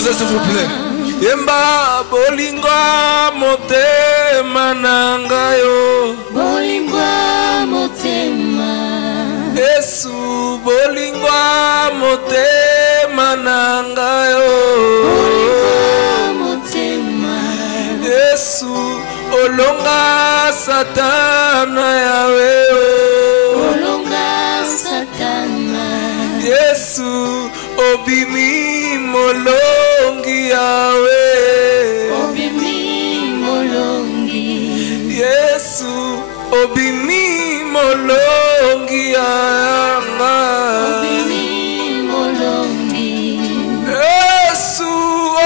S'il vous plaît. Yemba bolingwa motema nangayo. Bolingwa motema. Yesu bolingwa motema nangayo. Bolingwa motema. Yesu olonga satana yawe. Olonga satana. Yesu obimi molongi yawe. Obimi molongi. Yesu obimi molongi yanga. Obimi molongi. Yesu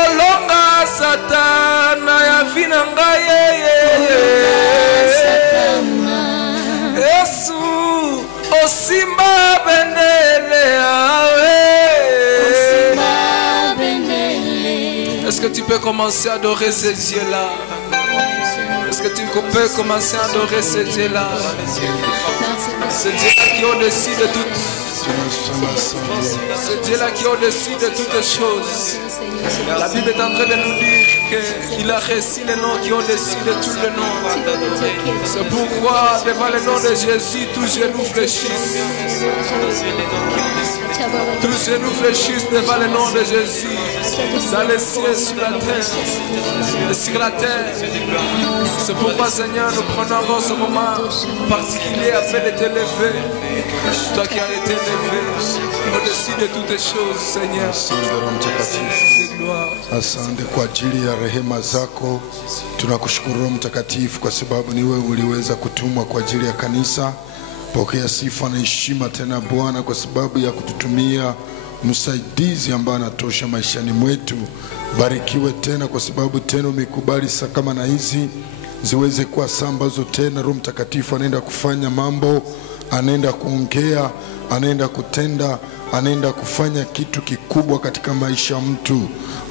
olonga satana ya vinanga Satana. Yesu osimba bendele yawe. Est-ce que tu peux commencer à adorer ces yeux-là? Est-ce que tu peux commencer à adorer ces yeux-là? Ce Dieu-là qui est au-dessus de tout. Ce Dieu-là qui est au-dessus de toutes choses. La Bible est en train de nous dire qu'il a reçu le nom qui est au-dessus de tout le nom. C'est pourquoi devant le nom de Jésus, tous genoux fléchissent. Tous genoux fléchissent devant le nom de Jésus. Dans les cieux, sur la terre. Et sur la terre. C'est pourquoi, Seigneur, nous prenons encore ce moment particulier afin de t'élever. Toi qui as été élevé au-dessus de toutes les choses, Seigneur. Asante kwa ajili ya rehema zako. Tunakushukuru Mtakatifu kwa sababu ni wewe uliweza kutumwa kwa ajili ya kanisa. Pokea sifa na heshima tena Bwana kwa sababu ya kututumia msaidizi ambaye anatosha maishani mwetu. Barikiwe tena kwa sababu tena umekubali saa kama na hizi ziweze kuwa saa ambazo tena Roho Mtakatifu anaenda kufanya mambo, anaenda kuongea, anaenda kutenda, anaenda kufanya kitu kikubwa katika maisha ya mtu.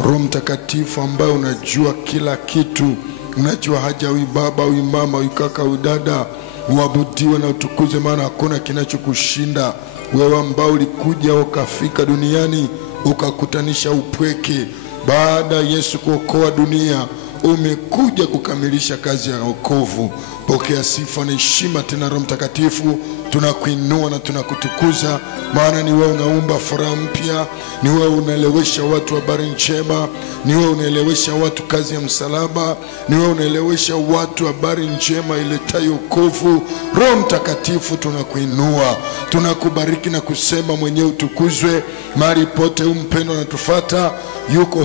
Roho Mtakatifu ambaye unajua kila kitu, unajua haja huyu baba, huyu mama, huyu kaka, huyu dada, uabudiwe na utukuze maana hakuna kinachokushinda. Wewe ambao ulikuja ukafika duniani ukakutanisha upweke, baada Yesu kuokoa dunia umekuja kukamilisha kazi ya wokovu. Pokea sifa na heshima tena Roho Mtakatifu. Tunakuinua na tunakutukuza maana ni wewe unaumba furaha mpya, ni wewe unaelewesha watu habari njema, ni wewe unaelewesha watu kazi ya msalaba, ni wewe unaelewesha watu habari njema iletayo wokovu. Roho Mtakatifu tunakuinua, tunakubariki na kusema mwenyewe utukuzwe mahali pote. Mpendo anatufuata yuko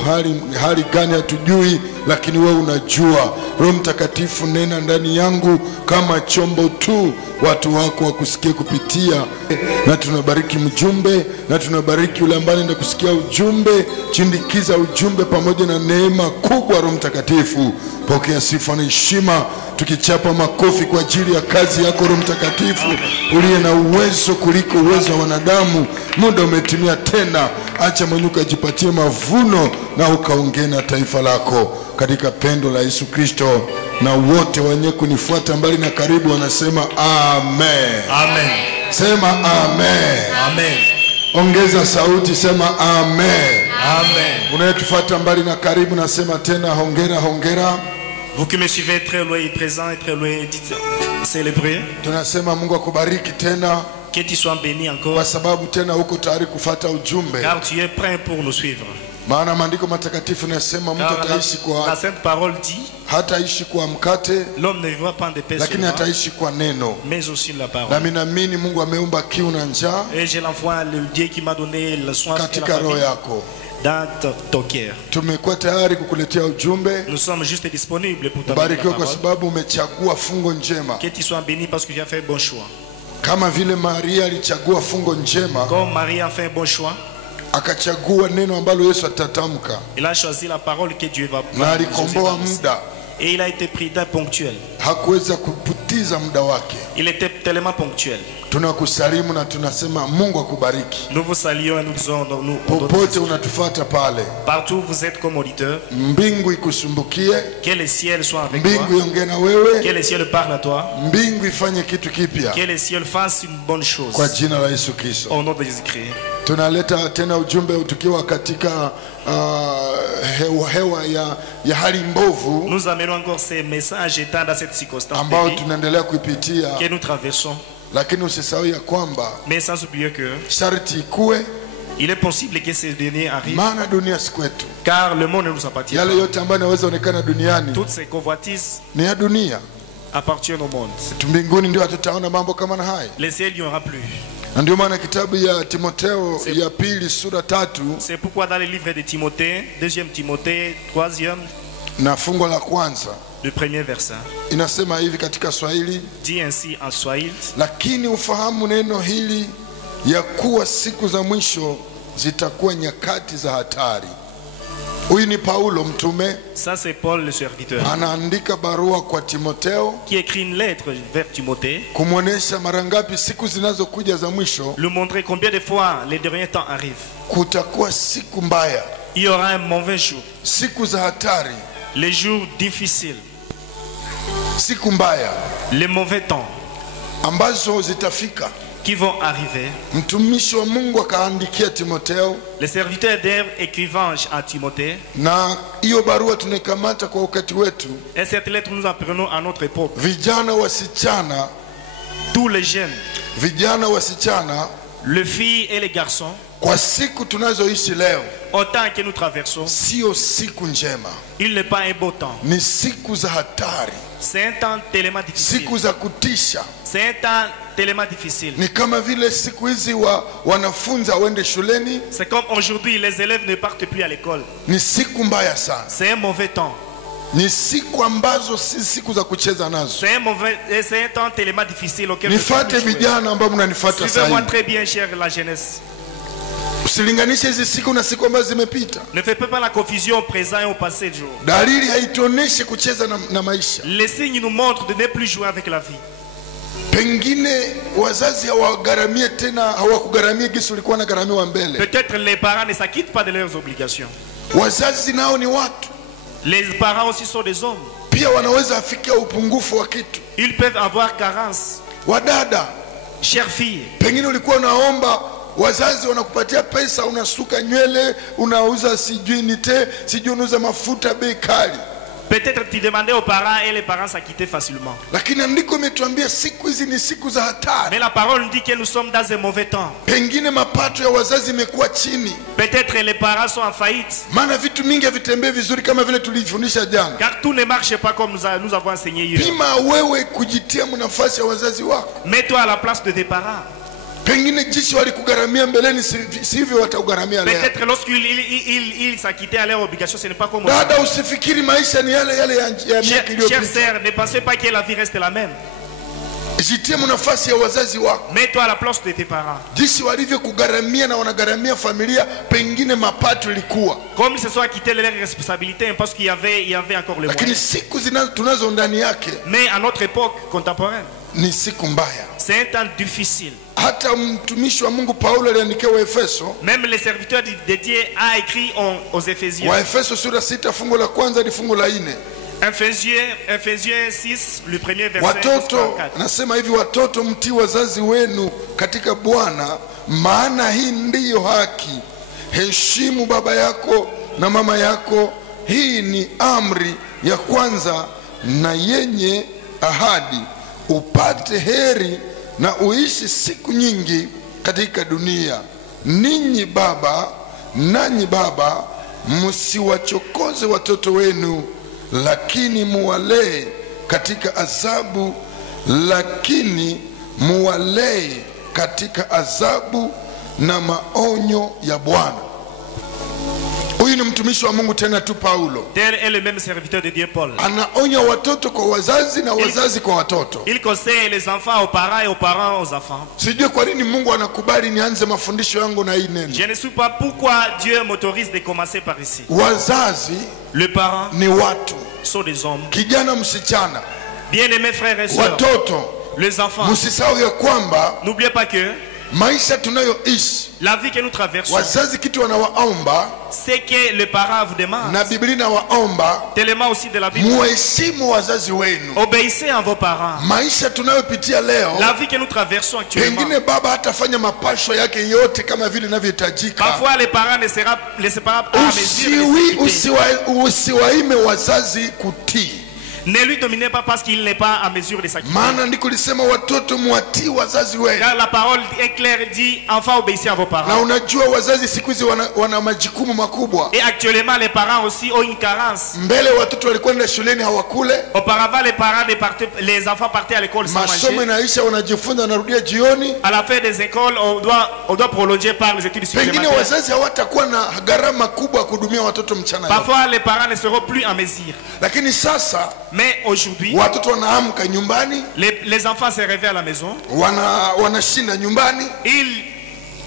hali gani hatujui, lakini wewe unajua. Roho Mtakatifu nena ndani yangu kama chombo tu, watu wako wakusikie kupitia. Na tunabariki mjumbe, na tunabariki yule ambaye anaenda kusikia ujumbe. Chindikiza ujumbe pamoja na neema kubwa Roho Mtakatifu. Pokea sifa na heshima, tukichapa makofi kwa ajili ya kazi yako Roho Mtakatifu uliye na uwezo kuliko uwezo wa wanadamu. Muda umetimia tena, acha mwenyuka jipatie mavuno na ukaongee na taifa lako katika pendo la Yesu Kristo. Na wote wenye kunifuata mbali na karibu wanasema amen. Amen. Sema amen. Amen. Ongeza sauti, sema amen. Amen. Unayetufuata mbali na karibu nasema tena hongera, hongera. Vous qui me suivez très loin et présent et très loin, dites célébrez. Tunasema Mungu akubariki tena Que tu sois béni encore, kwa sababu tena uko tayari kufuata ujumbe. car tu es prêt pour nous suivre. Maana maandiko matakatifu yanasema mtu ataishi La kwa Sainte Parole dit, hataishi kwa mkate l'homme ne vivra pas de pain lakini seulement, ataishi kwa neno. mais aussi de la Na parole. mimi naamini Mungu ameumba kiu na njaa Et j'ai l'enfant, le Dieu qui m'a donné le soin et la katika roho famille yako. dans ton cœur. Tumekuwa tayari kukuletea ujumbe. Nous sommes juste disponibles pour t'amener la Barikiwa kwa parole. sababu umechagua fungo njema. Que tu sois béni parce que tu as fait un bon choix. Kama vile Maria alichagua fungo njema, Comme Marie a fait un bon choix, akachagua neno ambalo Yesu atatamka il a choisi la parole que Dieu va na Jésus alikomboa va annoncer. muda. Et il a été pris d'un ponctuel. Hakuweza kuputiza muda wake. Il était tellement ponctuel. Tunakusalimu na tunasema Mungu akubariki. Nous vous saluons et nous disons, Popote unatufuata pale, partout où vous êtes comme auditeur, mbingu ikusumbukie, que le ciel soit avec toi, mbingu iongee na que wewe, le ciel parle à toi, mbingu ifanye kitu kipya que le ciel fasse une bonne chose. kwa jina la Yesu Kristo. Au nom de Jésus-Christ. Tunaleta tena ujumbe tukiwa katika hewa ya hali mbovu Nous amenons encore ces messages étant dans cette circonstance ambao de vie tunaendelea kuipitia, que nous traversons. lakini usisahau ya kwamba Mais sans oublier que sharti ikue, il est possible que ces derniers arrivent, maana dunia si kwetu. car le monde ne nous appartient Yale pas. yote ambayo yanaweza onekana duniani Toutes ces convoitises ni ya dunia. appartiennent au monde. Mbinguni ndio hatutaona mambo kama na haya, Les ciels, il n'y aura plus. na ndio maana kitabu ya Timotheo ya pili sura 3 C'est pourquoi dans le livre de Timothée, 2e Timothée, 3e, na fungo la kwanza le premier verset, inasema hivi katika Swahili: dit ainsi en Swahili: lakini ufahamu neno hili ya kuwa siku za mwisho zitakuwa nyakati za hatari. Huyu ni Paulo mtume, ça c'est Paul le serviteur, anaandika barua kwa Timotheo qui écrit une lettre vers Timothée, kumwonesha mara ngapi siku zinazokuja za mwisho lui montrer combien de fois les derniers temps arrivent. kutakuwa siku mbaya, Il y aura un mauvais jour, siku za hatari, les jours difficiles, siku mbaya les mauvais temps ambazo zitafika. qui vont arriver. Mtumishi wa Mungu akaandikia Timotheo, Le serviteur d'Ève écrivant à Timothée, na hiyo barua tunaikamata kwa wakati wetu. et cette lettre nous en prenons à notre époque. Vijana wasichana, Tous les jeunes, vijana wasichana, les filles et les garçons, kwa siku tunazoishi leo autant que nous traversons, sio siku njema, il n'est pas un beau temps. ni siku za hatari, C'est un temps tellement difficile. siku za kutisha. C'est un temps tellement difficile. Ni kama vile siku hizi wanafunzi waende shuleni, C'est comme aujourd'hui, les élèves ne partent plus à l'école. ni siku mbaya sana, C'est un mauvais temps. ni siku ambazo si siku za kucheza nazo. C'est un temps tellement difficile auquel nous Nifate devons jouer. vijana ambao mnanifuata Suivez-moi sasa, très bien, chère la jeunesse. usilinganishe hizi siku na siku ambazo zimepita. Ne faites pas la confusion au présent et au passé jour. Dalili haituoneshi kucheza na maisha. Les signes nous montrent de ne plus jouer avec la vie. Pengine wazazi hawagaramie tena, hawakugaramia gisi ulikuwa na garamiwa mbele. Peut-être les parents ne s'acquittent pas de leurs obligations. Wazazi nao ni watu, Les parents aussi sont des hommes. pia wanaweza afikia upungufu wa kitu. Ils peuvent avoir carence. Wadada, Chère fille, pengine ulikuwa unaomba, wazazi wanakupatia pesa, unasuka nywele, unauza sijui nite, sijui unauza mafuta bei kali, peut-être tu demandais aux parents et les parents s'acquittaient facilement. lakini andiko imetuambia siku hizi ni siku za hatari. Mais la parole nous dit que nous sommes dans un mauvais temps. Pengine mapato ya wazazi imekuwa chini, Peut-être les parents sont en faillite. maana vitu mingi havitembei vizuri kama vile tulifundisha jana. Car tout ne marche pas comme nous avons enseigné hier. Pima wewe kujitia nafasi ya wazazi wako. Mets-toi à la place de tes parents. Pengine jinsi walikugaramia mbeleni sivyo watakugaramia leo. Peut-être lorsqu'ils s'acquittaient à leurs obligations, ce n'est pas comme Dada, usifikiri maisha ni yale yale ya miaka Chers iliyopita. sœurs, ne pensez pas que la vie reste la même. Jitie nafasi ya wazazi wako, Mets-toi à la place de tes parents. jinsi walivyokugaramia na wanagaramia familia, pengine mapato ilikuwa, Comme ils se sont acquittés de leurs responsabilités, parce qu'il y avait encore le lakini moyen. siku tunazo ndani yake Mais à notre époque contemporaine, ni siku mbaya. c'est un temps difficile. Hata mtumishi wa Mungu Paulo aliandikia Waefeso, Même le serviteur de Dieu a écrit aux Éphésiens. Waefeso sura 6 fungu la kwanza hadi fungu la 4. Ephésiens 6, le premier verset. Watoto, jusqu'à 4. nasema hivi, watoto mtii wazazi wenu katika Bwana, maana hii ndiyo haki. Heshimu baba yako na mama yako, hii ni amri ya kwanza na yenye ahadi, upate heri na uishi siku nyingi katika dunia. Nanyi baba, msiwachokoze watoto wenu, lakini muwalee katika adhabu, lakini muwalee katika adhabu na maonyo ya Bwana. Huyu ni mtumishi wa Mungu tena tu Paulo. Tel est le même serviteur de Dieu Paul. Anaonya watoto kwa wazazi na wazazi kwa watoto. Il conseille les enfants aux parents et aux parents aux enfants. Sijui kwa nini Mungu anakubali nianze mafundisho yangu na hii neno. Je ne sais pas pourquoi Dieu m'autorise de commencer par ici. Wazazi Les parents ni watu. sont des hommes. Kijana msichana, Bien-aimés frères et sœurs, watoto, les enfants, msisahau ya kwamba n'oubliez pas que maisha tunayoishi, la vie que nous traversons, wazazi kitu wanawaomba c'est que les parents vous demandent, na Biblia inawaomba tellement aussi de la Bible, muheshimu wazazi wenu. obéissez à vos parents. Maisha tunayopitia leo, La vie que nous traversons actuellement, pengine baba hatafanya mapasho yake yote kama vile inavyohitajika. parfois les parents ne seront pas à mesure de s'acquitter. Usiwaime wazazi kutii. Ne lui dominez pas parce qu'il n'est pas à mesure de s'acquitter. Maana ndiko lisema watoto muatii wazazi wenu. Car la parole est claire, dit enfants obéissez à vos parents. Na unajua wazazi siku hizi wana majukumu makubwa. Et actuellement les parents aussi ont une carence. Mbele watoto walikuwa nenda shuleni hawakule. Auparavant les enfants partaient à l'école sans masomo manger. inaisha, wanajifunza, wanarudia jioni. À la fin des écoles, on doit prolonger par les études Pengine supplémentaires. wazazi hawatakuwa na gharama kubwa kuhudumia watoto mchana yote. Parfois les parents ne seront plus en mesure. Lakini sasa Mais aujourd'hui, watoto wanaamka nyumbani, les enfants se réveillent à la maison. wanashinda nyumbani.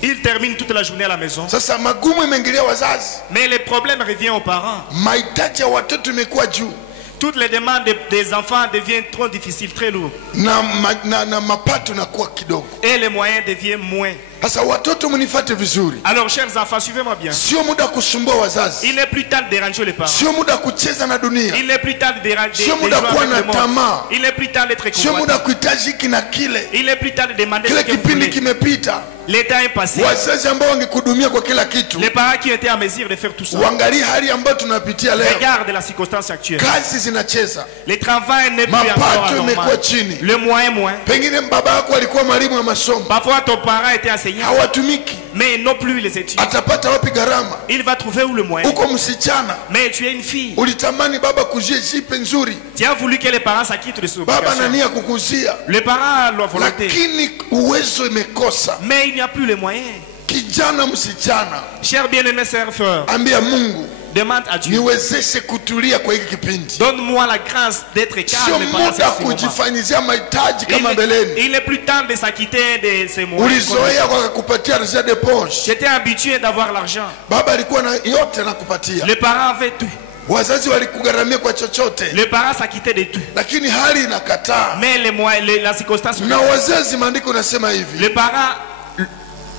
Ils terminent toute la journée à la maison. Sasa magumu imeingilia wazazi. Mais le problème revient aux parents. Mahitaji ya watoto imekuwa juu. Toutes les demandes des enfants deviennent trop difficiles, très lourdes. Na mapato nakuwa kidogo. Et les moyens deviennent moins. Sasa watoto mnifuate vizuri. Alors chers enfants, suivez-moi bien. Sio muda kusumbua wazazi. Il n'est plus temps de déranger les parents. Sio muda kucheza na dunia. Il n'est plus temps de déranger Sio muda kuwa na tamaa. Il n'est plus temps d'être Sio muda convoité. kuhitaji hiki na kile. Il n'est plus temps de demander ce Kile que vous kipindi voulez. kimepita. Le temps est passé. Wazazi ambao wangekudumia kwa kila kitu, Les parents qui étaient en mesure de faire tout ça. uangalie hali ambayo tunapitia leo. Regarde la circonstance actuelle. Kazi zinacheza, Le travail n'est plus encore mapato normal. imekuwa chini. Le moyen moins. Pengine baba yako alikuwa mwalimu wa masomo, Parfois ton parent était enseignant, hawatumiki. mais non plus les études. Atapata wapi gharama? Il va trouver où le moyen. Uko msichana, Mais tu es une fille. ulitamani baba kujie jipe nzuri, Tu as voulu que les parents s'acquittent de ce baba obligation. anania kukuzia, Les parents ont la volonté. lakini uwezo imekosa. Mais il n'y a plus les moyens. Kijana msichana, Chers bien-aimés sœurs, frères, ambia Mungu demande à Dieu. niwezeshe kutulia kwa hiki kipindi. Donne-moi la grâce d'être Sio calme pendant muda ces moments. kujifanyizia mahitaji kama mbeleni. Il n'est plus temps de s'acquitter de ces moyens. Ulizoea kwa kukupatia argent de poche. J'étais habitué d'avoir l'argent. Baba alikuwa na yote nakupatia. Les parents avaient tout. Wazazi walikugharamia kwa chochote, Les parents s'acquittaient de tout. lakini hali inakataa. Mais les moyens, la circonstance. Na wazazi, maandiko nasema hivi, Les parents,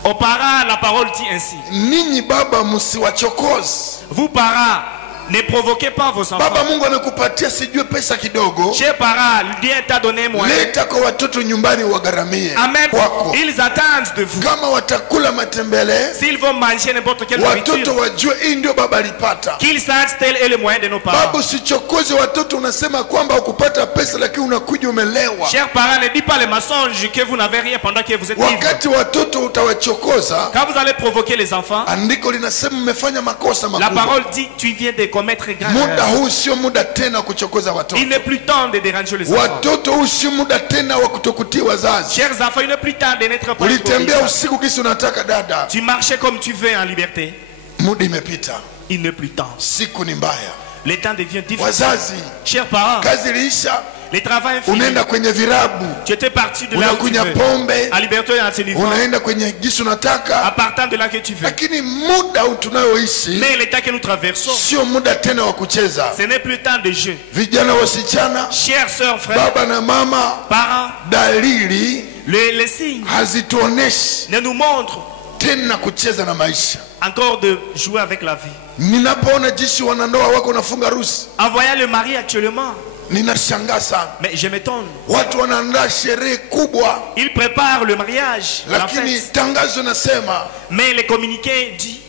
aux parents, la parole dit ainsi. ninyi baba msiwachokoze. Vous parents, ne provoquez pas vos enfants. Baba Mungu amekupatia sijue pesa kidogo, Chers parents, Dieu t'a donné moyen. leta kwa watoto nyumbani wagharamie Amen. wako. Ils attendent de vous. Kama watakula matembele, S'ils vont manger n'importe quelle watoto nourriture, wajue hii ndio baba alipata. qu'ils sachent tel est le moyen de nos parents. Baba, usichokoze watoto. Unasema kwamba ukupata pesa, lakini unakuja umelewa. Chers parents, ne dites pas les mensonges que vous n'avez rien pendant que vous êtes libres. Wakati watoto utawachokoza, Quand vous allez provoquer les enfants, andiko linasema mmefanya makosa la makubwa. parole dit tu viens de commettre grave Muda erreur. huu sio muda tena kuchokoza watoto. Il n'est plus temps de déranger les enfants. Watoto, huu sio muda tena wa kutokutii wazazi. Chers enfants, il n'est plus temps de n'être pas Ulitembea obéissant. usiku kisi unataka dada, Tu marchais comme tu veux en liberté. muda imepita, Il n'est plus temps. siku ni mbaya. Le temps devient difficile. Wazazi, Chers parents, kazi iliisha, le travail est fini. unaenda kwenye virabu, Tu étais parti de là où tu unakunya veux. pombe, À liberté en se livrant. unaenda kwenye gisi À unataka, partant de là que tu veux. lakini muda huu tunayoishi Mais l'état que nous traversons, sio muda tena wa kucheza. ce n'est plus temps de jeu. Vijana wasichana, Chers sœurs, frères, baba na mama, parents, dalili les signes hazituoneshi ne nous montrent tena kucheza na maisha. encore de jouer avec la vie. Ninapoona jinsi wanandoa wako nafunga harusi, En voyant le mari actuellement, ninashangaa sana. mais je m'étonne. Watu wanaandaa sherehe kubwa, Il prépare le mariage, la lakini fête. tangazo nasema Mais le communiqué dit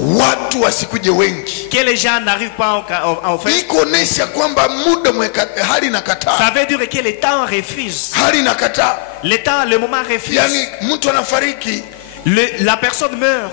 watu wasikuje wengi. que les gens n'arrivent pas en fait. Hii kuonesha kwamba muda hali Ça inakataa, veut dire que le temps refuse. hali inakataa. Le temps, le moment refuse. Yani mtu anafariki, La personne meurt.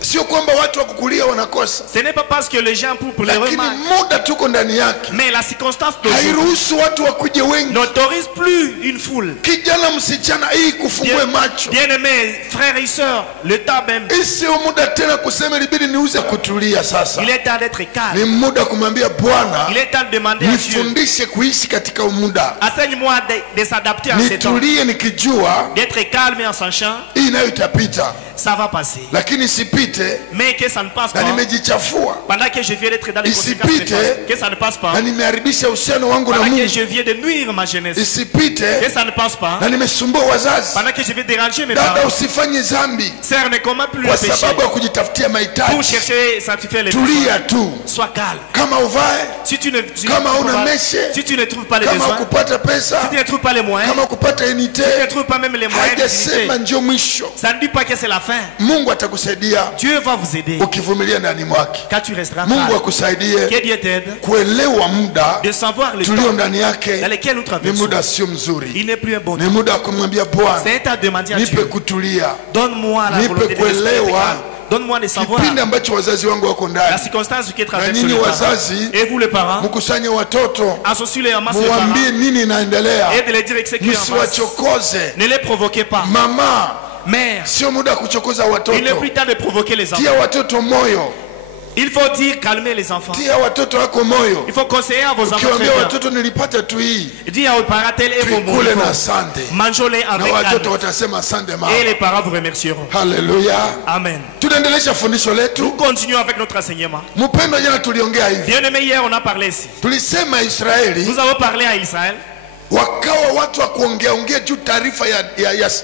Sio kwamba watu wa kukulia wanakosa. Ce n'est pas parce que les gens pour les Lakini remarques. muda tuko ndani yake. Mais la circonstance d'aujourd'hui Hairuhusu watu wakuje wengi. n'autorise plus une foule. Kijana msichana, hii kufungue macho. Bien-aimés, frères et sœurs, le temps même. Sio muda tena kusema libidi niuze kutulia sasa. Il est temps d'être Ni calme. muda kumwambia Bwana, Il est temps de demander à Dieu. nifundishe kuishi katika muda. Enseigne-moi de s'adapter à ces temps. Nitulie nikijua D'être calme et en sachant, hii nayo itapita. ça va passer. Lakini sipite Mais que ça ne passe na pas. nimejichafua Pendant que je viens d'être dans les Isipite. conséquences néfastes, que ça ne passe pas. na nimeharibisha uhusiano wangu na Pendant que Mungu. je viens de nuire ma jeunesse, Isipite que ça ne passe pas. na nimesumbua wazazi. Pendant que je vais déranger mes Dada, parents, usifanye dhambi sœur, ne commets plus le kwa péché sababu ya kujitafutia pour mahitaji. chercher satisfaire les besoins. Tulia tu, Sois calme. kama uvae, Si tu ne, Kama trouves una pas, meshe, si tu ne trouves pas les kama besoins, ukupata pesa, si tu ne trouves pas les moyens, kama ukupata unité, si tu ne trouves pas même les moyens hajasema d'utilité, ndio mwisho. ça ne dit pas que c'est la fin. Mungu atakusaidia Dieu va vous aider ukivumilia ndani mwake. quand tu resteras Mungu calme. akusaidie Que Dieu t'aide kuelewa muda de savoir le tulio temps ndani yake. dans lequel nous Ni traversons. muda sio mzuri, Il n'est plus un bon ni temps. muda wa kumwambia Bwana, C'est à demander à nipe Dieu. kutulia. Donne-moi la Nipe volonté de rester kuelewa calme. Donne-moi de savoir Kipindi ambacho wazazi wangu wako la ndani, circonstance qui na traverse nyinyi les parents. wazazi Et vous les parents, mkusanye watoto, associez les amas les parents muambie nini inaendelea, et de les dire que ce qui est en face. msiwachokoze. Ne les provoquez pas. Mama, Mère, sio muda wa kuchokoza il n'est watoto. plus temps de provoquer les enfants. Tia watoto moyo, Il faut dire calmer les enfants. tia watoto wako moyo. Il faut conseiller à vos enfants très Ukiwaambia bien. watoto nilipata tu hii, Dis à vos parents tel est mon tuikule na mot. asante, Mangez-les na avec watoto calme. watasema asante mama. Et les parents vous remercieront. Haleluya. Amen. Tunaendelesha fundisho Nous letu. continuons avec notre enseignement. Mpendo, jana tuliongea hivi, Bien-aimés, hier on a parlé ici. tulisema Israeli Nous avons parlé à Israël. wakawa watu wa kuongeaongea juu taarifa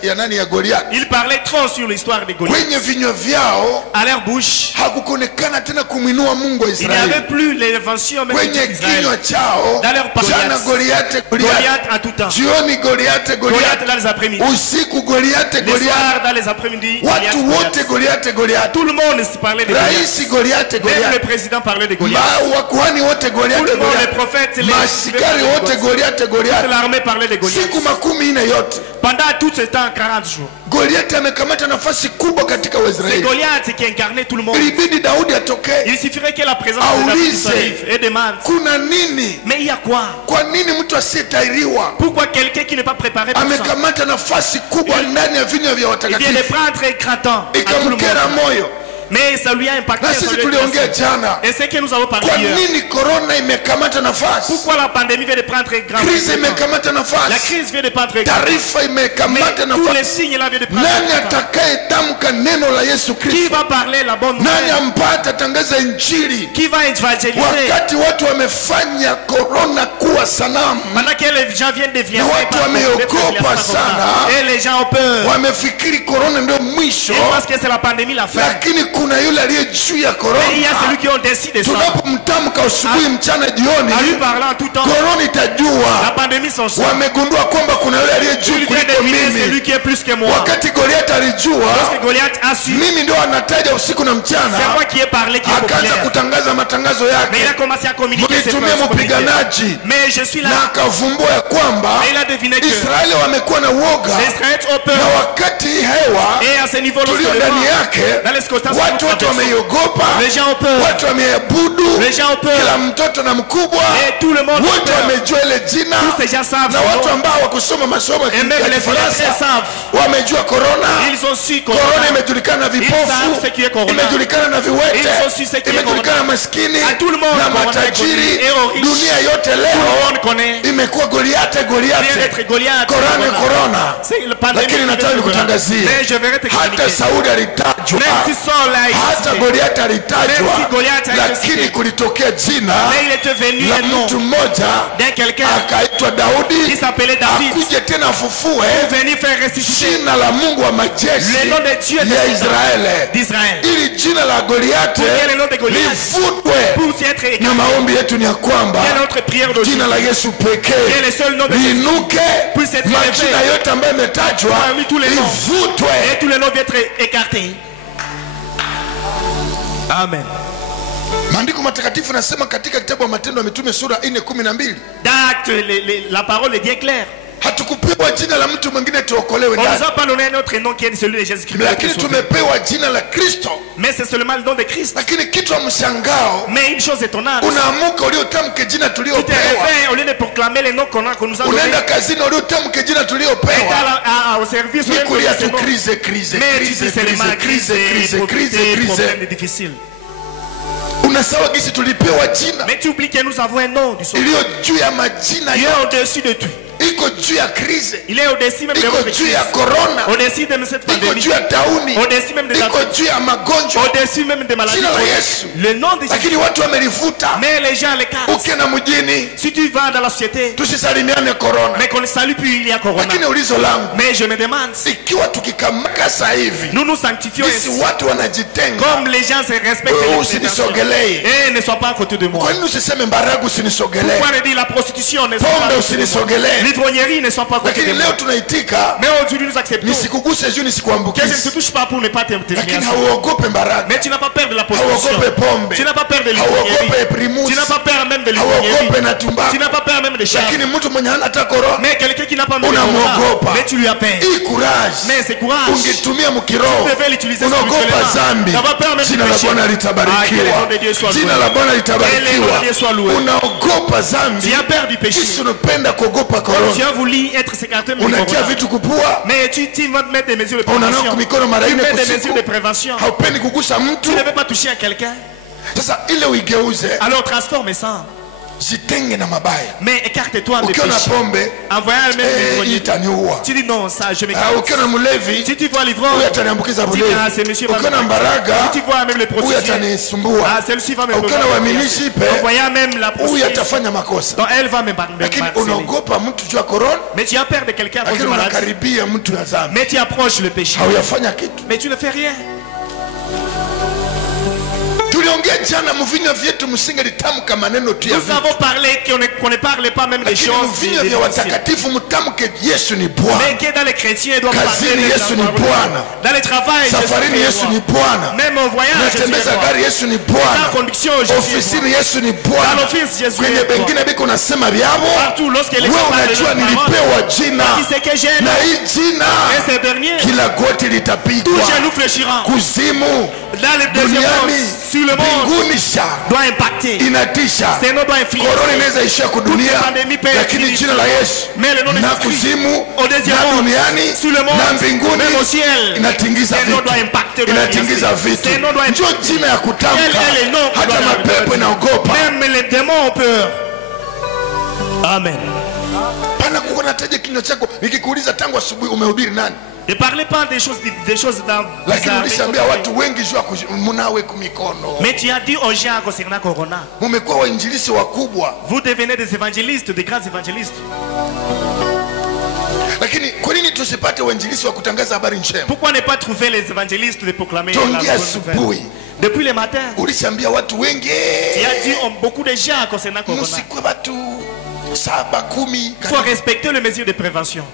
ya nani, ya Goliath. Ils parlaient trop sur l'histoire de Goliath. Kwenye vinywa vyao À leur bouche, hakukonekana tena kumwinua Mungu wa il n'y avait Israeli. plus l'invention même Kwenye d'Israël. kinywa chao Dans leur parole, jana Goliath, Goliath à tout temps. jioni Goliath, Goliath dans les après-midi. usiku Goliath, Les Goliath, soirs dans les après-midi. Goliath, watu Goliath. wote Goliath, Goliath, Tout le monde se parlait de Goliath. rais Goliath, Même le Goliath, président parlait de Goliath. wakuhani wote Goliath, Tout le monde, les Goliath, prophètes, les maaskari wote Goliath, toute Goliath. l'armée parlait de Goliath. Siku 40 yote Pendant tout ce temps, 40 jours. Goliath amekamata nafasi kubwa katika C'est Waisraeli. Goliath qui incarnait tout le monde. Ilibidi Daudi atokee, Il suffirait que la présence de David aulize arrive et demande. kuna nini? Mais il y a quoi? Kwa nini mtu asiyetahiriwa Pourquoi quelqu'un qui n'est pas préparé pour ça? amekamata nafasi kubwa ndani ya vinywa vya Il vient de watakatifu? prendre un grand temps à tout le Ikamkera monde. moyo. Mais ça lui a impacté. Na ça sisi lui a tuliongea cassé. jana, Et c'est que nous avons parlé kwa hier. nini korona imekamata nafasi, Pourquoi la pandémie vient de prendre un grand krizi temps? imekamata La nafasi, crise vient de prendre un grand temps. taarifa Mais imekamata tous les nafasi. signes là viennent de prendre Nani un grand temps. atakayetamka neno la Yesu Qui Kristo? va parler la bonne Nani nouvelle? ambaye atatangaza injili Qui va évangéliser? wakati watu wamefanya korona kuwa sanamu? Pendant que les gens viennent de Na viager watu wameogopa sana. et les gens ont peur. Wamefikiri korona ndio mwisho, Ils pensent que c'est la pandémie la fin. lakini kuna yule aliye juu ya Mais il y a celui korona. qui ont décidé ça. Tunapomtamka asubuhi, mchana, jioni, À lui parlant en tout temps. korona La itajua. pandémie s'en sort. Wamegundua kwamba kuna yule aliye Il juu vient kuliko de deviner c'est lui mimi. qui est plus que moi. Wakati Goliath Parce alijua que Goliath a su. mimi ndio anataja usiku na C'est mchana, moi qui ai parlé qui est akaanza populaire. kutangaza matangazo Mais il a yake, commencé à communiquer ses mnitumie principes. mpiganaji, Mais je suis là. na akavumbua ya kwamba Et il a deviné que Israeli wamekuwa na uoga, les Israélites ont peur. na wakati hii hewa Et à ce niveau-là, tulio ndani yake dans les circonstances que watu nous wote traversons, wameiogopa, les gens ont peur. watu wameabudu, Les gens ont peur. kila mtoto na mkubwa Et tout le monde a wote peur. wamejua ile jina, Tous ces gens savent na son watu nom. ambao wakusoma masomo Et même ya les Français Kifaransa savent. wamejua korona. Ils ont su Korona corona. imejulikana na Ils savent vipofu, ce qui est corona. imejulikana na viwete, Ils ont su ce qui est imejulikana corona. maskini À tout le monde, na corona est matajiri. connu. Et aux riches. Dunia yote Tout le leo monde connaît. imekuwa Goliath, Vient Goliath, d'être Goliath. korona, korona. C'est le pandémie. Lakini nataka nikutangazia, Mais je verrai te hata communiquer. Saudi alitajwa, Même si Saul a hata existé. Goliath alitajwa, Même si Goliath a lakini existé. kulitokea jina Mais il était venu la un nom mtu mmoja d'un quelqu'un akaitwa qui Daudi, s'appelait David. akuje tena afufue Pour venir faire ressusciter jina la Mungu wa majeshi le nom de Dieu ya Israeli, d'Israël. ili jina la Goliath Pour que le nom de Goliath livutwe. pour s'y être écarté. Na maombi yetu ni ya kwamba Quelle est notre prière d'aujourd'hui? jina la Yesu Quel est pekee le seul nom de Jésus? liinuke, Puisse être majina élevé. yote ambayo imetajwa Parmi tous les noms. livutwe. Et tous les noms viennent être écartés. Amen. Maandiko matakatifu nasema katika kitabu wa Matendo ya Mitume sura 4:12, D'actes, la parole est bien claire. Hatukupewa jina la mtu mwingine tuokolewe On ndani. nous a pas donné un autre nom qui est celui de Jésus-Christ. Lakini tumepewa jina la Kristo. Mais c'est seulement le nom de Christ. Lakini kitu mshangao, Mais une chose étonnante. unaamuka uliotamke jina Tu te tuliopewa. réveilles au lieu de proclamer les noms qu'on nous a donnés. Unaenda kazini uliotamke jina Et tuliopewa. au service, Ni kulia tu mais crise. tu dis c'est les problèmes difficiles. Unasawa gisi tulipewa jina Mais tu oublies que nous avons un nom du Sauveur. iliyo juu ya majina Il est yote. au-dessus de tout. Iko juu ya crise, Il est au-dessus même de iko votre juu crise. ya corona, Au-dessus de cette iko pandémie. juu ya tauni, Au-dessus même de la iko juu ya magonjwa. Au-dessus même des maladies. Jina la Yesu. Le nom de Jésus. Lakini watu wamelivuta. Mais les gens l'écartent. Ukienda mjini Si tu vas dans la société, tusisalimiane corona. mais qu'on ne salue plus, il y a corona. Lakini ulizo langu, Mais je me demande, ikiwa tukikamaka sasa hivi nous nous sanctifions jinsi ainsi. watu wanajitenga, Comme les gens se respectent wewe les usinisogelee. et ne soient pas à côté de moi. Kwa nini usiseme mbaragu usinisogelee? Pourquoi ne dire la prostitution ne soit pas Pombe à côté de moi? usinisogelee. L'ivrognerie ne soit pas à côté Lakini de leo moi. tunaitika Mais aujourd'hui nous acceptons nisikuguse juu que je ne te nisikuambukize. touche pas pour ne pas te Lakini terminer. hauogope mbaraga, Mais tu n'as pas peur de la prostitution. hauogope pombe, Tu n'as pas peur de hauogope l'ivrognerie. primus, Tu n'as pas peur même de hauogope l'ivrognerie. na Tu tumbaku. n'as pas peur même de charme. Lakini mtu mwenye hana hata korona, Mais quelqu'un qui n'a pas même de Unamwogopa. corona, mais tu lui as peur. hii courage Mais c'est courage. ungetumia mkiroho, Tu devais l'utiliser unaogopa spirituellement. dhambi. T'as pas peur même Jina du la péché. Bwana Ah, que le litabarikiwa, nom de Dieu soit jina loué. la Bwana Que le nom de litabarikiwa. Dieu soit loué. Unaogopa dhambi, Tu as peur du péché. Yesu unapenda kuogopa Tu korona. as voulu être s'écarter de Unatia corona. vitu kupua, Mais tu vas mettre des mesures de unanawa prévention. mikono mara Tu nne mets des kwa mesures de siku, prévention. haupendi kugusa mtu. Tu ne veux pas toucher à quelqu'un. Sasa ile uigeuze, Alors transforme ça. jitenge na mabaya. Mais écarte-toi des Ukiona péchés. pombe, Envoyez même hii l'ivrognerie. itaniua. Tu dis non, ça je m'écarte. Ukiona mlevi, Si tu vois l'ivrogne, huyu ataniambukiza tu dis ah, c'est ulevi. monsieur va me Ukiona mbaraga, Si tu vois même les huyu prostituées, atanisumbua. ah, celle-ci va me Ukiona uaminishi pe, envoyer même la huyu prostituée. atafanya makosa. Donc elle va me Lakini harceler. unaogopa mtu juu ya korona, Mais tu as peur de quelqu'un à cause de lakini maladie. unakaribia mtu ya dhambi, Mais tu approches le péché. hauyafanya kitu. Mais tu ne fais rien. Tuliongea jana, mvinyo vyetu msingelitamka maneno tu ya Nous vitu, avons parlé qu'on ne parle pas même des lakini choses mvinyo vya watakatifu mtamke Yesu ni Bwana. mais que dans les chrétiens doivent Kazini parler de Yesu ni la parole. Bwana. Dans le travail, Safarini Jésus Yesu est ni roi. Bwana. Même au voyage, Jésus est Natembeza roi. gari Yesu ni Dans la Bwana. conduction, Jésus est roi. Ofisini Yesu ni Bwana. Dans l'office, Jésus Kwenye est roi. bengine biko nasema vyavo, Partout, lorsque les wewe gens parlent de unajua leur nilipewa parole, jina, qui c'est que j'ai na hii jina et ces derniers, kila goti tout litapigwa, genou fléchira. kuzimu, Dans le deuxième monde, duniani, sur le monde, mbinguni sha doit impacter. inatisha. Ces noms doivent influencer. Korona inaweza ishia kudunia, pandémie peut lakini finir. jina la Yesu Mais le nom de na Jésus, kuzimu au deuxième na monde, duniani sur le monde, na mbinguni même au ciel, inatingiza ces noms vitu, doivent impacter dans inatingiza l'université. vitu. Ces noms doivent Ndio jina ya kutamka, Quel est le nom qui hata doit mapepo leur- inaogopa. Même les démons ont peur. Amen. Pana kuko nataja kinywa chako, nikikuuliza tangu asubuhi umehubiri nani? Ne parlez pas des choses dans Lakini bizarres. ulishaambia watu wengi juu ya munawe kumikono. Mais tu as dit aux gens concernant Corona, Mumekuwa wainjilisi wakubwa, vous devenez des évangélistes, des grands évangélistes. lakini kwa nini tusipate wainjilisi wa kutangaza habari njema? Pourquoi ne pas trouver les évangélistes de proclamer la bonne Tongia nouvelle? asubuhi Depuis le matin, ulishaambia watu wengi, tu as dit beaucoup de gens concernant Corona. msikwe watu 7 10. Il faut respecter les mesures de prévention.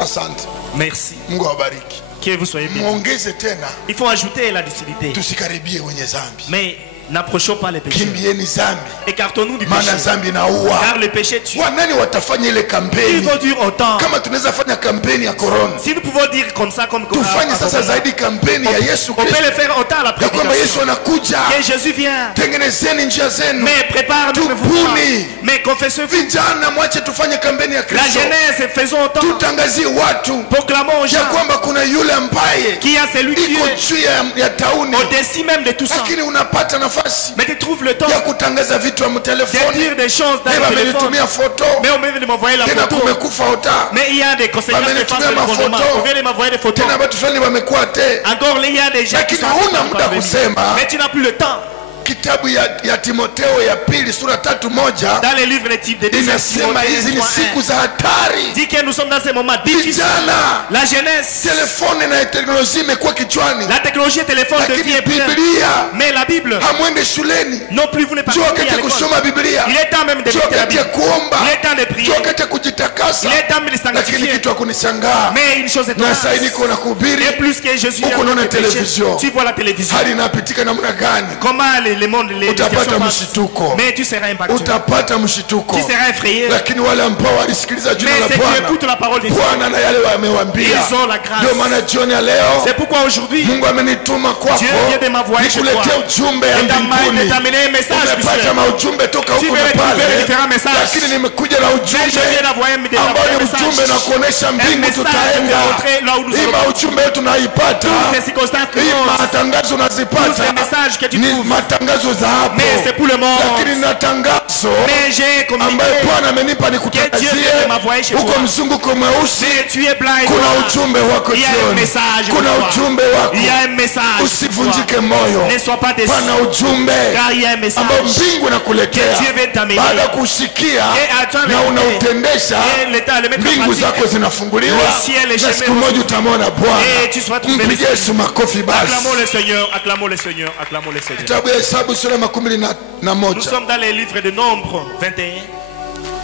Asante, Merci. Mungu awabariki. Que vous soyez bien. Muongeze tena, Il faut ajouter la docilité. tusikaribie wenye dhambi. Mais n'approchons pas les péchés. Kimbieni dhambi, Écartons-nous du maana péché. dhambi inaua. Car le péché tue. Wanani watafanya ile Il kampeni? va durer autant. Kama tunaweza fanya kampeni ya korona, Si nous pouvons dire comme ça, comme tufanye sasa Corona, zaidi kampeni ya Yesu on peut Kristo, le faire autant à la ya kwamba Yesu prédication. anakuja. Que Jésus vient. Tengenezeni njia zenu. Mais prépare-nous. Tubuni. Mais confessez-vous. Vijana, mwache tufanye kampeni ya La Kristo, jeunesse, faisons autant. tutangazie watu Proclamons aux ya gens kwamba kuna yule ambaye qu'il y a celui qui iko est juu ya tauni, au-dessus même de tout ça. lakini unapata nafasi Mais tu trouves le temps ya kutangaza vitu ya de mtelefoni. dire des choses dans Tena le téléphone. amenitumia foto, Mais on vient de m'envoyer la tena photo. kumekufa ota, Mais il y a des conséquences Bameni de face tumia de l'environnement. mafoto. On vient de m'envoyer des photos. tena watu fulani wamekuwa te. Encore, il y a des gens qui Lakini sont hauna en muda pandémie. kusema. Mais tu n'as plus le temps. Kitabu ya Timotheo ya pili sura 3:1 Dans les livres de type de inasema hizi ni siku za hatari. dit que nous sommes dans ces moments difficiles. Vijana, La jeunesse, telefoni na teknolojia imekuwa kichwani, la technologie téléphone lakini devient plein. Biblia Mais la Bible, hamwende shuleni. non plus vous ne partez Jua plus wakati à ya l'école. kusoma Biblia, Il est temps même de jua méditer la wakati ya Bible. kuomba, Il est temps de prier. jua wakati ya kujitakasa. Il est temps de se Lakini sanctifier. kitu ya kunishangaa, Mais une chose est na sasa étonnante. niko na kuhubiri, Et plus que Jésus Huko vient unaona de prêcher, télévision. tu vois la télévision. hali inapitika namna gani? Comment les l'élément de utapata mshituko, mais tu seras impacté. utapata mshituko, Tu seras effrayé. lakini wale ambao walisikiliza jina Mais la ceux qui écoutent la Bwana, parole de Dieu, Bwana na yale wamewaambia. ils ont la grâce. Ndio maana jioni ya leo C'est pourquoi aujourd'hui, Mungu amenituma kwako Dieu vient de m'envoyer chez toi. nikuletea ujumbe ya Et mbinguni. d'amener un message Umepata spirituel. maujumbe toka Tu huko vas na trouver pale, différents messages. lakini nimekuja na Mais ujumbe je viens d'envoyer ambao ni ujumbe na kuonesha mbingu message tutaenda. de montrer là où nous Hii allons. maujumbe tunaipata, Ces circonstances que hii nous avons, matangazo tous unazipata ces messages que tu ni trouves, matangazo za hapo, mais c'est pour le monde. lakini na tangazo Mais j'ai communiqué ambaye Bwana amenipa que Dieu nikutangazie vient de m'envoyer chez huko toi. mzunguko mweusi. Mais tu es blanc et Kuna noir. ujumbe wako Il y a un jioni, message pour kuna toi. ujumbe wako. Il y a un message pour Usivunjike toi. moyo, Ne sois pas déçu, pana ujumbe car il y a un message ambao mbingu inakuletea que Dieu veut t'amener. baada ya kusikia Et attends, na l'écouter. unautendesha, Et l'État le mettre en mbingu pratique. zako zinafunguliwa Le ciel est na jamais siku moja utamwona Bwana. Et tu seras trouvé Mpigie le Yesu makofi basi. Acclamons le Seigneur, acclamons le Seigneur, acclamons le Seigneur. Kitabu ya Hesabu sura ya 11 na Nous moja sommes dans les livres de Nombre 21.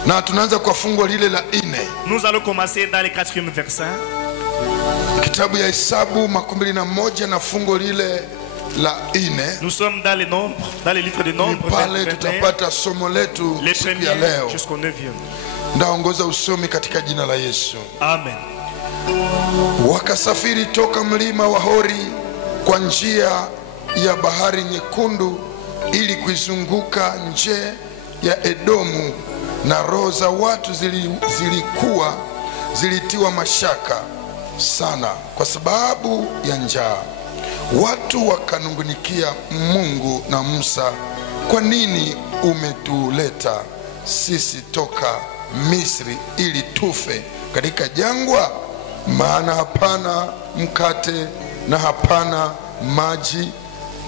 na tunaanza kwa fungo lile la 4. Nous allons commencer dans le 4e verset. Kitabu ya Hesabu 11 na fungo lile la 4. Nous sommes dans les Nombres, dans les livres de Ni Nombre pale 21. tutapata somo letu Les siku ya premiers leo. jusqu'au 9e. Ndaongoza usomi katika jina la Yesu. Amen. Wakasafiri toka mlima wa Hori kwa njia ya bahari nyekundu ili kuizunguka nje ya Edomu, na roho za watu zilitiwa mashaka sana kwa sababu ya njaa. Watu wakanungunikia Mungu na Musa, kwa nini umetuleta sisi toka Misri ili tufe katika jangwa? Maana hapana mkate na hapana maji,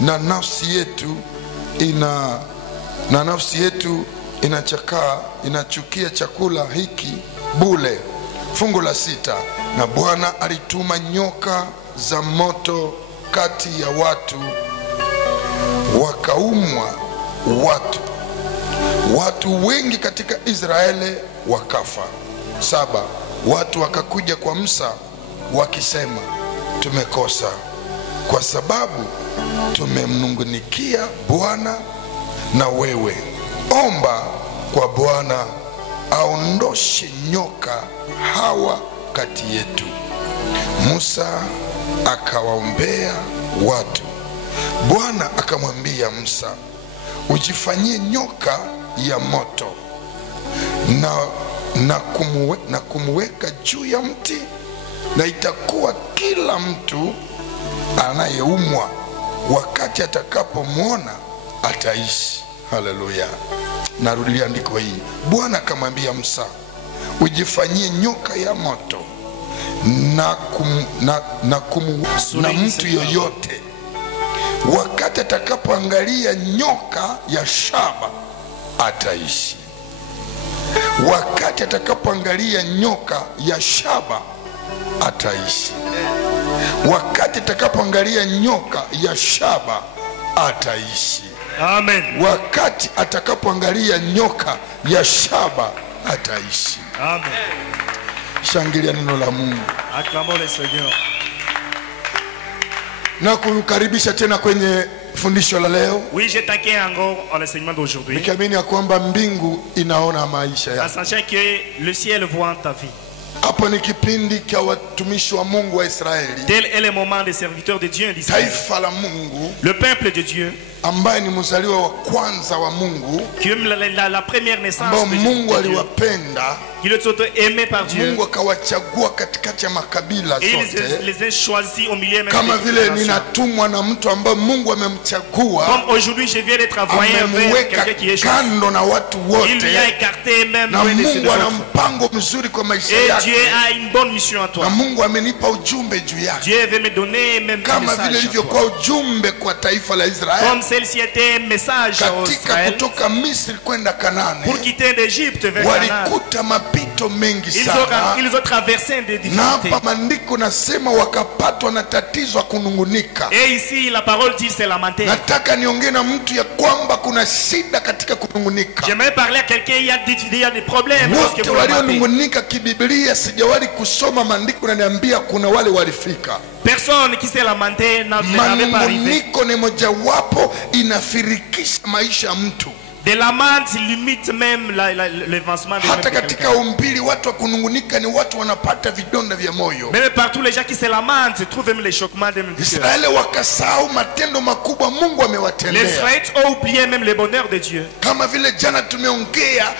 na nafsi yetu inachukia chakula hiki bule. Fungu la 6, na Bwana alituma nyoka za moto kati ya watu, wakaumwa watu wengi katika Israeli wakafa. 7, watu wakakuja kwa Musa wakisema, tumekosa kwa sababu tumemnungunikia Bwana, na wewe omba kwa Bwana aondoshe nyoka hawa kati yetu. Musa akawaombea watu. Bwana akamwambia Musa, ujifanyie nyoka ya moto na kumweka juu ya mti, na itakuwa kila mtu anayeumwa wakati atakapomwona ataishi. Haleluya. Narudia andiko hii. Bwana akamwambia Musa, ujifanyie nyoka ya moto na mtu yoyote wakati atakapoangalia nyoka ya shaba ataishi. Wakati atakapoangalia nyoka ya shaba ataishi. Wakati atakapoangalia nyoka ya shaba ataishi. Amen. Wakati atakapoangalia nyoka ya shaba ataishi. Amen. Shangilia neno la Mungu. Acclamons le Seigneur. Na kukaribisha tena kwenye fundisho la leo. Oui, j'ai taqué encore à l'enseignement d'aujourd'hui. Nikiamini ya kwamba mbingu inaona maisha En yako. sachant que le ciel voit ta vie. Hapa ni kipindi cha watumishi wa Mungu wa Israeli. Tel est le moment des serviteurs de Dieu d'Israël. Taifa la Mungu Le peuple de Dieu, ambaye ni mzaliwa wa kwanza wa Mungu, qui aime la première ambao naissance de Mungu Dieu, aliwapenda. qui le sont aimés par Dieu. Mungu akawachagua katikati ya makabila Et il zote. les a choisis au milieu même Kama des vile nations. ninatumwa na mtu ambaye Mungu amemchagua, Comme aujourd'hui je viens d'être envoyé vers amemweka quelqu'un qui est choisi. kando na watu Il lui a wote, écarté même na loin de ses Mungu ana autres. mpango mzuri kwa maisha Et yake, Dieu a une bonne mission à toi. na Mungu amenipa ujumbe juu yake, Dieu veut me donner même un kama vile message à ilivyokuwa toi. ujumbe kwa taifa la Israeli Comme celle-ci était un message aux katika Israël kutoka Misri kwenda Kanaani. pour quitter l'Égypte vers Canaan. Walikuta mapito mengi Ils sana, ont traversé des na difficultés. hapa maandiko nasema wakapatwa na tatizo ya kunungunika. Et ici la parole dit c'est lamenté. Nataka niongee na mtu ya kwamba kuna shida katika kunungunika. J'aimerais parler à quelqu'un, il y a des problèmes lorsque Wote vous lamentez. walionungunika kibiblia Biblia sijawahi kusoma maandiko na niambia kuna wale walifika. Personne qui s'est lamenté n'avait pas arrivé. Manunguniko ni mojawapo inafirikisha maisha ya mtu. Des lamentes limitent même l'avancement de hata katika umbili watu wa kunungunika ni watu wanapata vidonda vya moyo. Même partout les gens qui se lamentent se trouvent même les choquements de même. Israeli wakasahau matendo makubwa Mungu amewatendea. Les Israélites ont oublié même le bonheur de Dieu. Kama vile jana tumeongea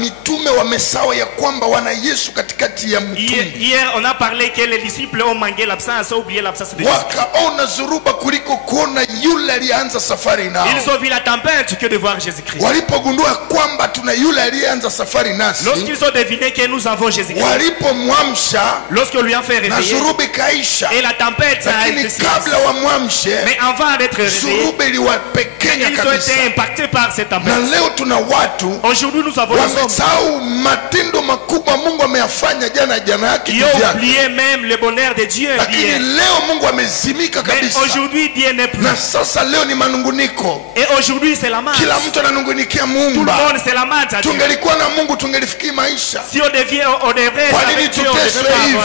mitume wamesahau ya kwamba wana Yesu katikati ya mitume. Hier on a parlé que les disciples ont manqué l'absence, ont oublié l'absence de Jésus. Wakaona zuruba kuliko kuona yule alianza safari nao. Ils ont vu la tempête que de voir Jésus-Christ. Walipogundua kwamba tuna yule alianza safari nasi, lorsqu'ils ont deviné que nous avons Jésus-Christ, walipomwamsha, lorsqu'on lui a fait réveiller, na zurubi kaisha, et la tempête a été silencée, kabla wamwamshe, mais avant d'être réveillé, zurubi liwapekenya ils ont été impactés par cette tempête. Na leo tuna watu aujourd'hui nous avons wamesahau matendo makubwa Mungu ameyafanya jana yake. Ils ont oublié même le bonheur de Dieu. Lakini leo Mungu amezimika kabisa. Mais aujourd'hui Dieu n'est plus. Na sasa leo ni manunguniko. Et aujourd'hui c'est la mort. Kila mtu ananungunikia Mungu. Tout le monde c'est la mort. Tungelikuwa na Mungu tungelifikia maisha. Si on devrait kwa nini tuteswe hivi?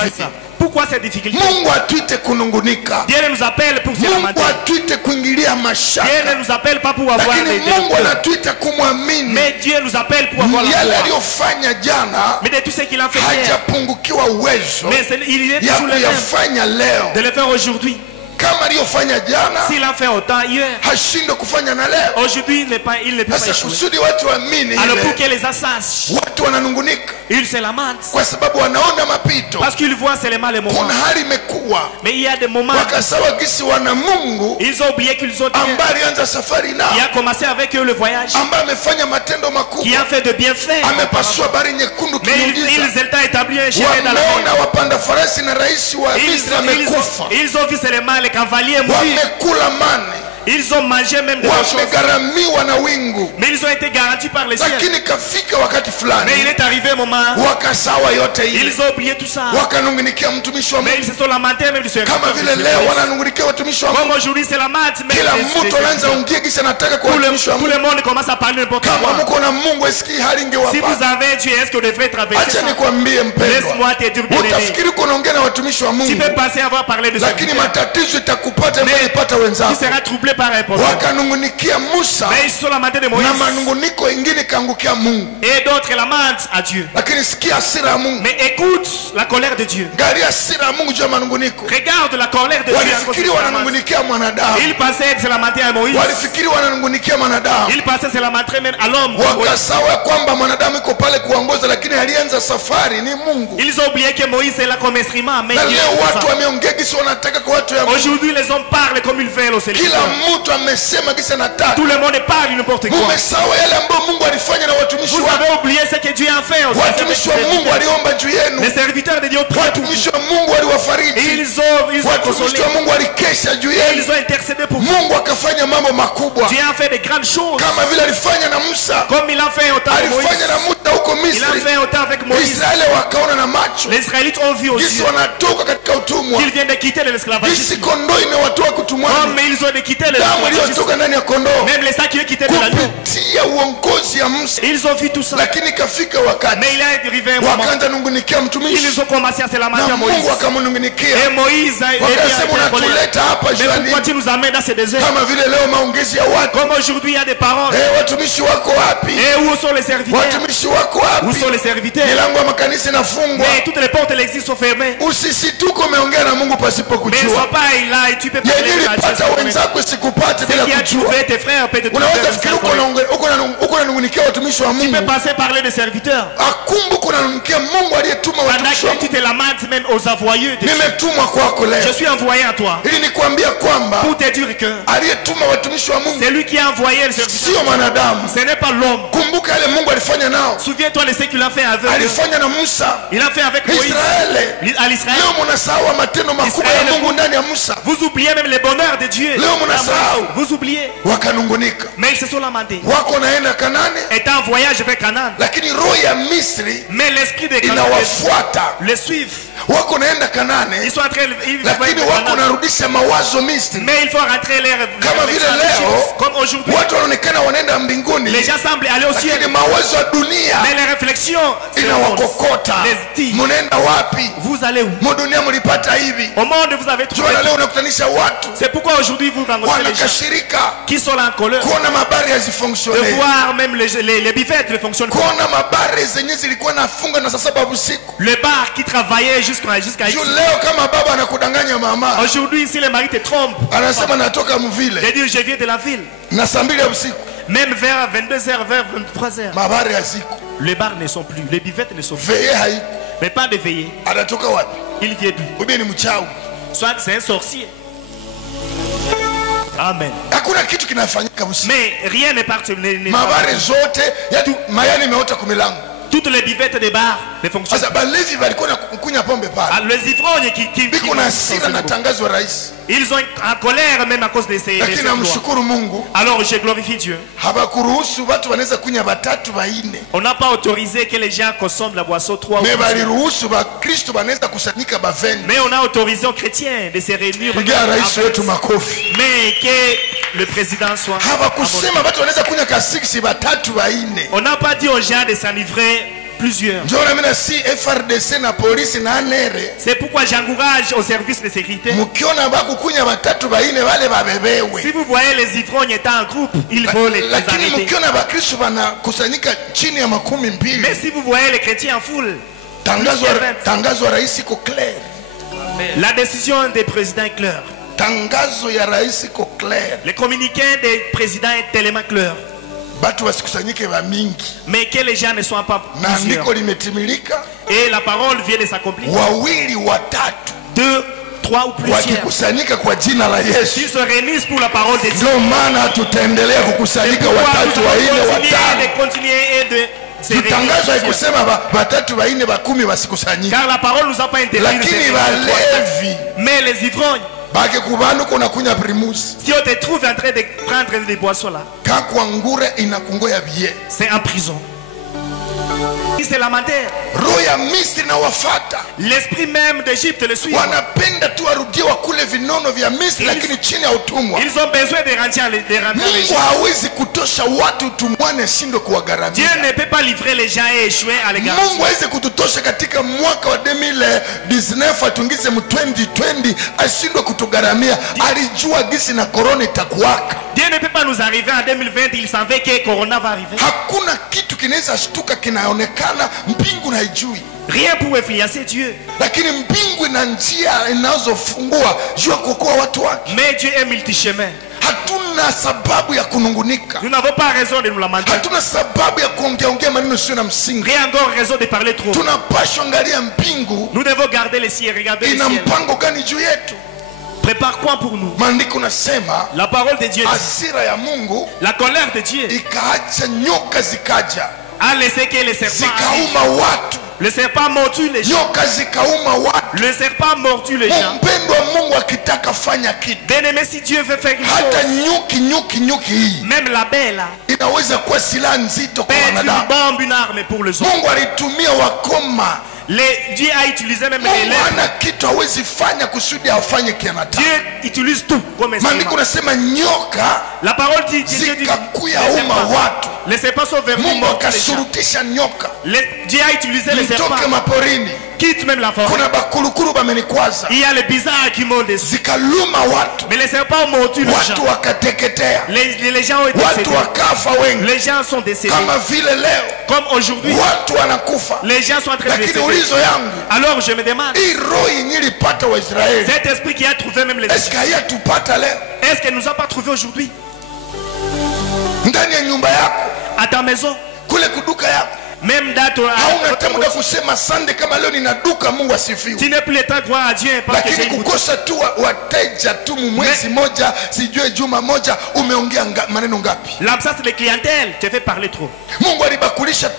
Pourquoi cette difficulté? Mungu atuite kunungunika. Dieu nous appelle pour se lamenter. Mungu atuite kuingilia mashaka. Dieu ne nous appelle pas pour avoir des Mungu anatuita kumwamini. Mais Dieu nous appelle pour avoir la foi. Yale aliyofanya jana, mais de tout ce qu'il a fait hier, hajapungukiwa uwezo. Mais il est toujours le même de le faire aujourd'hui. Kama aliyofanya jana, s'il a fait autant hier, hashindwe kufanya na leo. Aujourd'hui il ne peut pas échouer. Kusudi watu waamini, alors pour que les assassins, watu wananungunika, ils se lamentent, kwa sababu wanaona mapito, parce qu'ils voient seulement les moments. Kuna hali imekuwa, mais il y a des moments, wakasawa gisi wana Mungu, ils ont oublié qu'ils ont ambaye alianza safari nao, qui a commencé avec eux le voyage, ambaye amefanya matendo makubwa, qui a fait de bienfaits, amepasua bahari nyekundu kiujiza, mais ils ont établi un chemin dans la mer. Wameona wapanda farasi na rais wa Misri amekufa, ils ont vu seulement les cavaliers mourir. Ils ont mangé même des choses. Mais ils ont été garantis par les cieux. Mais il est arrivé un moment. Ils ont oublié tout ça. Mais ils se sont lamentés même du serviteur. Comme aujourd'hui c'est la mat. Tout le monde commence à parler n'importe quoi. Si vous avez Dieu, est-ce que vous devrez traverser ça? Laisse-moi te dire, bien-aimé. Tu peux passer à avoir parlé de ça. Mais tu seras troublé par un problème. Mais ils sont lamentés de Moïse. Et d'autres lamentent à Dieu. Mais écoute la colère de Dieu. Regarde la colère de Dieu. Ils pensaient se lamenter à Moïse. Ils pensaient se lamenter même à l'homme. Ils ont oublié que Moïse est là comme instrument. Mais aujourd'hui les hommes parlent comme ils veulent au Seigneur. Tout le monde parle n'importe quoi. Vous avez oublié ce que Dieu a fait. Les serviteurs de Dieu prient pour vous. Ils ont consolé. Ils ont intercédé pour vous. Dieu a fait de grandes choses. Comme il a fait autant avec Moïse. Il a fait autant avec Moïse. Les Israélites ont vu aussi qu'ils viennent de quitter l'esclavagisme. Comme ils ont de quitter l'esclavagisme. Même les sacs qui ont quitté de l'agneau. Ils ont vu tout ça. Mais il est arrivé un moment. Ils ont commencé à se lamenter à Moïse. Et Moïse a été mais pourquoi tu nous amènes dans ce désert? Comme aujourd'hui il y a des paroles. Et où sont les serviteurs? Où sont les serviteurs? Mais toutes les portes de l'exil sont fermées. Mais ils ne sont pas là et tu peux parler de la Dieu. C'est qui a trouvé tes frères peut te trouver. Tu peux passer parler des serviteurs. Pendant que tu te lamentes même aux envoyés de Dieu. Je suis envoyé à toi pour te dire que c'est lui qui a envoyé le serviteur. Ce n'est pas l'homme. Souviens-toi de ce qu'il a fait avec eux. Il a fait avec Moïse à l'Israël. Vous oubliez même le bonheur de Dieu. Vous oubliez. Mais ils se sont lamentés. Étant en voyage vers Canaan. Mais l'esprit de Canaan les suivent. wako naenda Kanane, Ils sont en train lakini wako narudisha mawazo Misri. mais il faut rentrer les Kama vile leo comme aujourd'hui. watu wanaonekana wanaenda mbinguni, Les gens semblent aller au ciel, lakini mawazo ya dunia mais les réflexions inawakokota. les Munaenda wapi? vous allez où? Mudunia mulipata hivi. Au monde vous avez trouvé. Jua leo unakutanisha watu C'est pourquoi aujourd'hui vous rencontrez les gens wanakashirika qui sont là en colère kuona mabari de hazifunctionne, voir même les buffets ne fonctionnent pas. kuona mabari zenye zilikuwa nafunga na saa 7 usiku. Le bar qui travaillait jusqu'à Juu leo kama baba anakudanganya mama, aujourd'hui, si le mari te trompe, anasema natoka je mvile dis je viens de la ville, na saa 2 ya usiku, même vers 22h, vers 23h, mabari haziko, les bars ne sont plus, les buvettes ne sont plus, veye haiko. mais pas de veiller. Anatoka wapi? Il vient d'où? Ubi ni mchawi. Soit c'est un sorcier. Amen. Hakuna kitu kinafanyika usiku. Mais rien n'est parti. Mabari zote yatu mayani imeota kumilango. Toutes les buvettes des bars ne fonctionnent Sasa pas. balevi walikuwa na kunywa pombe Ah, pale. les ivrognes Biko na hasira na tangazo la rais. ils sont en colère même à cause de ces Lakini lois. namshukuru Mungu, Alors je glorifie Dieu. habakuruhusu watu wanaweza kunywa batatu baine. On n'a pas autorisé que les gens consomment la boisson 3 ou Me 4. baliruhusu Bakristo wanaweza kusanyika baveni. Mais on a autorisé aux chrétiens de se réunir. Pigia rais wetu makofi. Mais que le président soit. Habakusema watu wanaweza kunywa kasiksi batatu baine. On n'a pas dit aux gens de s'enivrer plusieurs. Njoo na mimi si FRDC na polisi na ANR. C'est pourquoi j'encourage aux services de sécurité. Mkiona bakukunya batatu baine wale babebewe. Si vous voyez les ivrognes étant en groupe, il faut les Lakini arrêter. mkiona Bakristo wanakusanyika chini ya 12, Mais si vous voyez les chrétiens en foule, tangazo ya rais iko clear. la décision des présidents est claire. Tangazo ya rais iko clear. Le communiqué des présidents est tellement clair. Batu wasikusanyike ba mingi. Mais que les gens ne soient pas Na plusieurs. andiko limetimilika. Et la parole vient de s'accomplir. Wawili watatu 2, 3 ou plusieurs. wakikusanyika kwa jina la Yesu. S'ils se réunissent pour la parole de Dieu. Ndio maana tutaendelea kukusanyika watatu waine watano. Continuer et de se Tangazo réunir. haikusema batatu waine bakumi wasikusanyike. Car la parole nous a pas interdit de se Lakini réunir. walevi Mais les ivrognes, bake kubanu kuna kunya primus. si on te trouve en train de prendre des boissons là, Kakwa ngure inakungoya bie. c'est en prison. C'est lamentaire. Roho ya Misri na wafata. L'esprit même d'Égypte le suit. Wanapenda tu warudie wakule vinono vya Misri lakini chini ya utumwa. Ils ont besoin de rentrer en Mungu Égypte. hawezi kutosha watu utumwani ashindwe Dieu kuwagharamia. ne peut pas livrer les gens et échouer à l'égard. Mungu hawezi kututosha katika mwaka wa 2019 atungize mu 2020 ashindwe kutugharamia. Alijua gisi na korona itakuwaka. Dieu ne peut pas nous arriver en 2020, il savait que Corona va arriver. Hakuna kitu kinaweza shtuka kinaonekana mbingu na haijui. Rien pour influencer Dieu. Lakini mbingu ina njia inazofungua juu ya kuokoa watu wake. Mais Dieu est multichemin. Hatuna sababu ya kunungunika. Nous n'avons pas raison de nous lamenter. Hatuna sababu ya kuongea maneno sio na msingi. Rien encore raison de parler trop. Tunapaswa angalia mbingu Nous devons garder les cieux, regarder les ina cieux. mpango gani juu yetu. Prépare quoi pour nous? Maandiko nasema La parole de Dieu dit, hasira ya Mungu la colère de Dieu ikaacha nyoka zikaja a laissé que les serpents arrivent. zikauma watu. Le serpent mordu les gens. Nyoka zikauma watu. Le serpent mordu les gens. Mpendo wa Mungu akitaka fanya kitu, Bien-aimé, si Dieu veut faire une hata chose, nyuki hii même l'abeille là, inaweza kuwa silaha nzito kwa peut être une wanadamu. bombe, une arme pour les hommes. Mungu alitumia wakoma. Dieu a utilisé même les Mungu lèvres. hana kitu hawezi fanya kusudi afanye kianataka. Dieu utilise tout comme Maandiko instrument. nasema nyoka La parole dit, Dieu dit, zikakuya uma watu. les serpents sont venus Mungu mordre les gens. akashurutisha nyoka Dieu a utilisé les serpents. mtoke maporini. Quitte même la forêt. Kuna bakulukulu bamenikwaza Il y a les bizarres qui montent dessus. zikaluma watu, Mais les serpents ont mordu les watu gens. wakateketea, Les gens ont été watu décédés. wakafa wengi. Les gens sont décédés. Kama vile leo Comme aujourd'hui, watu wanakufa, les gens sont en train de lakini décéder. ulizo yangu Alors je me demande, hii roho yenye ilipata Waisraeli cet esprit qui a trouvé même les eske hayatupata leo est-ce qu'elle nous a pas trouvé aujourd'hui? ndani ya nyumba yako, À ta maison, kule kuduka yako? même dans ton... Hauna hata muda kusema sande kama leo nina duka. Mungu Tu asifiwe. n'es plus le temps de croire à Dieu parce que j'ai Lakini une boutique. kukosa tu wateja tu mwezi moja, sijue juma moja, umeongea maneno ngapi? L'absence de clientèle te fait parler trop. Mungu alibakulisha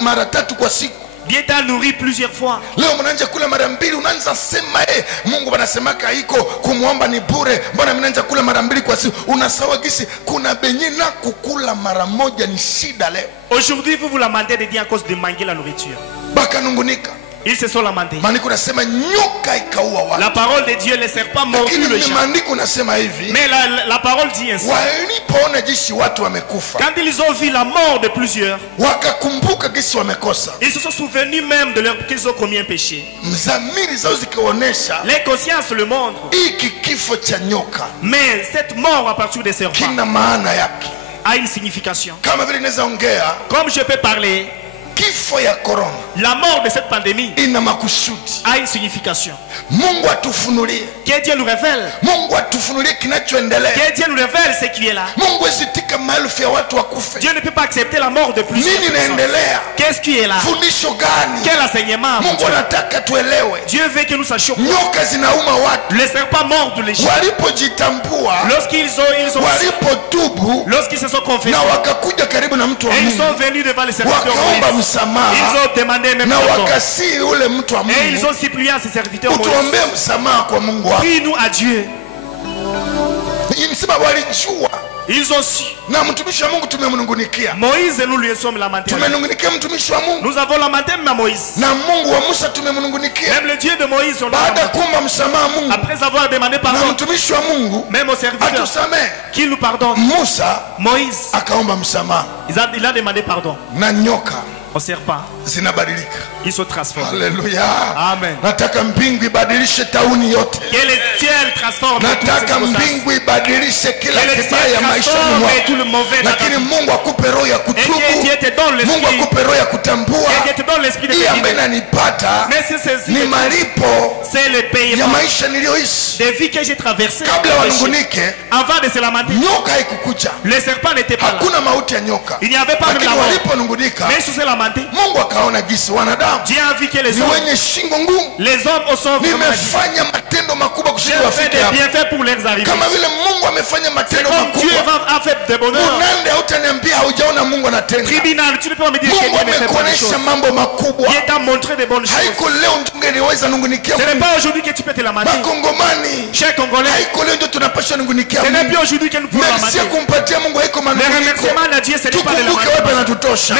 mara tatu kwa siku. Dieu t'a nourri plusieurs fois. Leo mnaanza kula mara mbili, unaanza sema Mungu banasemaka iko kumwomba ni bure, mbona mimi naanza kula mara mbili kwa siku? Unasawa gisi kuna benye na kukula mara moja ni shida leo. Aujourd'hui, vous vous lamentez de Dieu à cause de manquer la nourriture. Bakanungunika. Ils se sont lamentés. Maandiko nasema nyoka ikaua watu. La parole de Dieu, les serpents mordu le Lakini gens. maandiko nasema hivi. Mais la parole dit ainsi. Walipoona jinsi watu wamekufa. Quand ils ont vu la mort de plusieurs, wakakumbuka jinsi wamekosa. Ils se sont souvenus même de leur qu'ils ont commis un péché. Mzamiri zao zikaonesha. Les consciences le montrent. Hiki kifo cha nyoka. Mais cette mort à partir des serpents kina maana yake. A une signification. Kama vile naweza ongea. Comme je peux parler. Kifo ya corona. La mort de cette pandémie ina makusudi. A une signification. Mungu atufunulie. Que Dieu nous révèle. Mungu atufunulie kinachoendelea. Que Dieu nous révèle ce qui est là. Mungu asitika maelfu ya watu wakufe. Dieu ne peut pas accepter la mort de plusieurs personnes. Nini inaendelea? Qu'est-ce qui est là? Fundisho gani? Quel enseignement? Mungu anataka tuelewe. Dieu veut que nous sachions. Nyoka zinauma watu. Les serpents mordent les gens. Walipojitambua. Lorsqu'ils ont walipotubu. Lorsqu'ils se sont confessés. Na wakakuja karibu na mtu wa Mungu. Et ils sont venus devant les serviteurs. Wakaomba msamaha. Ils ont demandé même pardon. Et ils ont supplié à ces serviteurs. Prie-nous à Dieu. Ils ont su. Moïse, nous lui sommes lamentés. Nous avons lamenté même Moïse. Même le Dieu de Moïse, on après avoir demandé pardon, même au serviteur, qu'il nous pardonne. Moïse, il a demandé pardon. Au serpent, ils se transforment. Alléluia. Amen. Nataka mbingu ibadilishe tauni yote. Que le ciel transforme. Nataka mbingu ibadilishe kila kibaya maishani mwako. Lakini Mungu akupe roho ya kutubu. Mungu akupe roho ya kutambua. Hii ambayo inanipata ni malipo ya maisha niliyoishi. Kabla wanungunike, nyoka haikukuja. Hakuna mauti ya nyoka. Lakini waliponungunika, Mungu akaona gisi wanadamu ni wenye shingo ngumu. Nimefanya matendo makubwa kusudi wafike hapa. Kama vile Mungu amefanya matendo makubwa, unande hautaniambia haujaona Mungu anatenda. Mungu amekuonesha mambo makubwa. Haiko leo tungeliweza nungunikia Mungu. Makongomani, haiko leo ndio tunapaswa nungunikia Mungu. Merci kumpatia Mungu haiko manunguniko. Tukumbuke wapi anatutosha.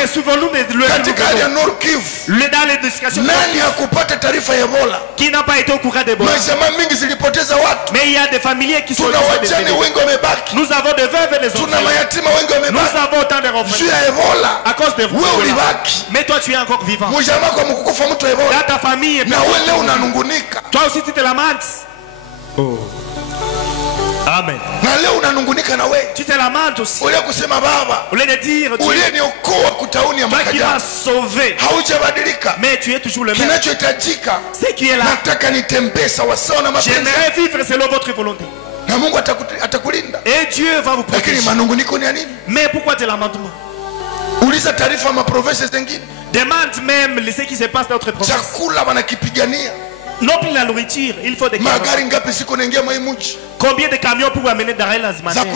Katika hali ya Nord Kivu, nani hakupata taarifa ya Ebola? Qui n'a pas été au courant d'Ebola? Majamaa mingi zilipoteza watu. Mais il y a des familiers qui sont décédés. Nous avons des veuves et des orphelins. Nous avons autant de orphelins. À cause de vous. Mais toi tu es encore vivant. Dans ta famille. Toi aussi tu te lamentes. Oh. Amen. Tu te lamentes aussi. Au lieu de dire Dieu, toi qui m'as sauvé, mais tu es toujours le même. Ce qui est là, j'aimerais vivre selon votre volonté. Et Dieu va vous protéger. Mais pourquoi te lamentes? Demande même ce qui se passe dans notre province. Non plus la nourriture, il faut des camions. Combien de camions pour amener des denrées alimentaires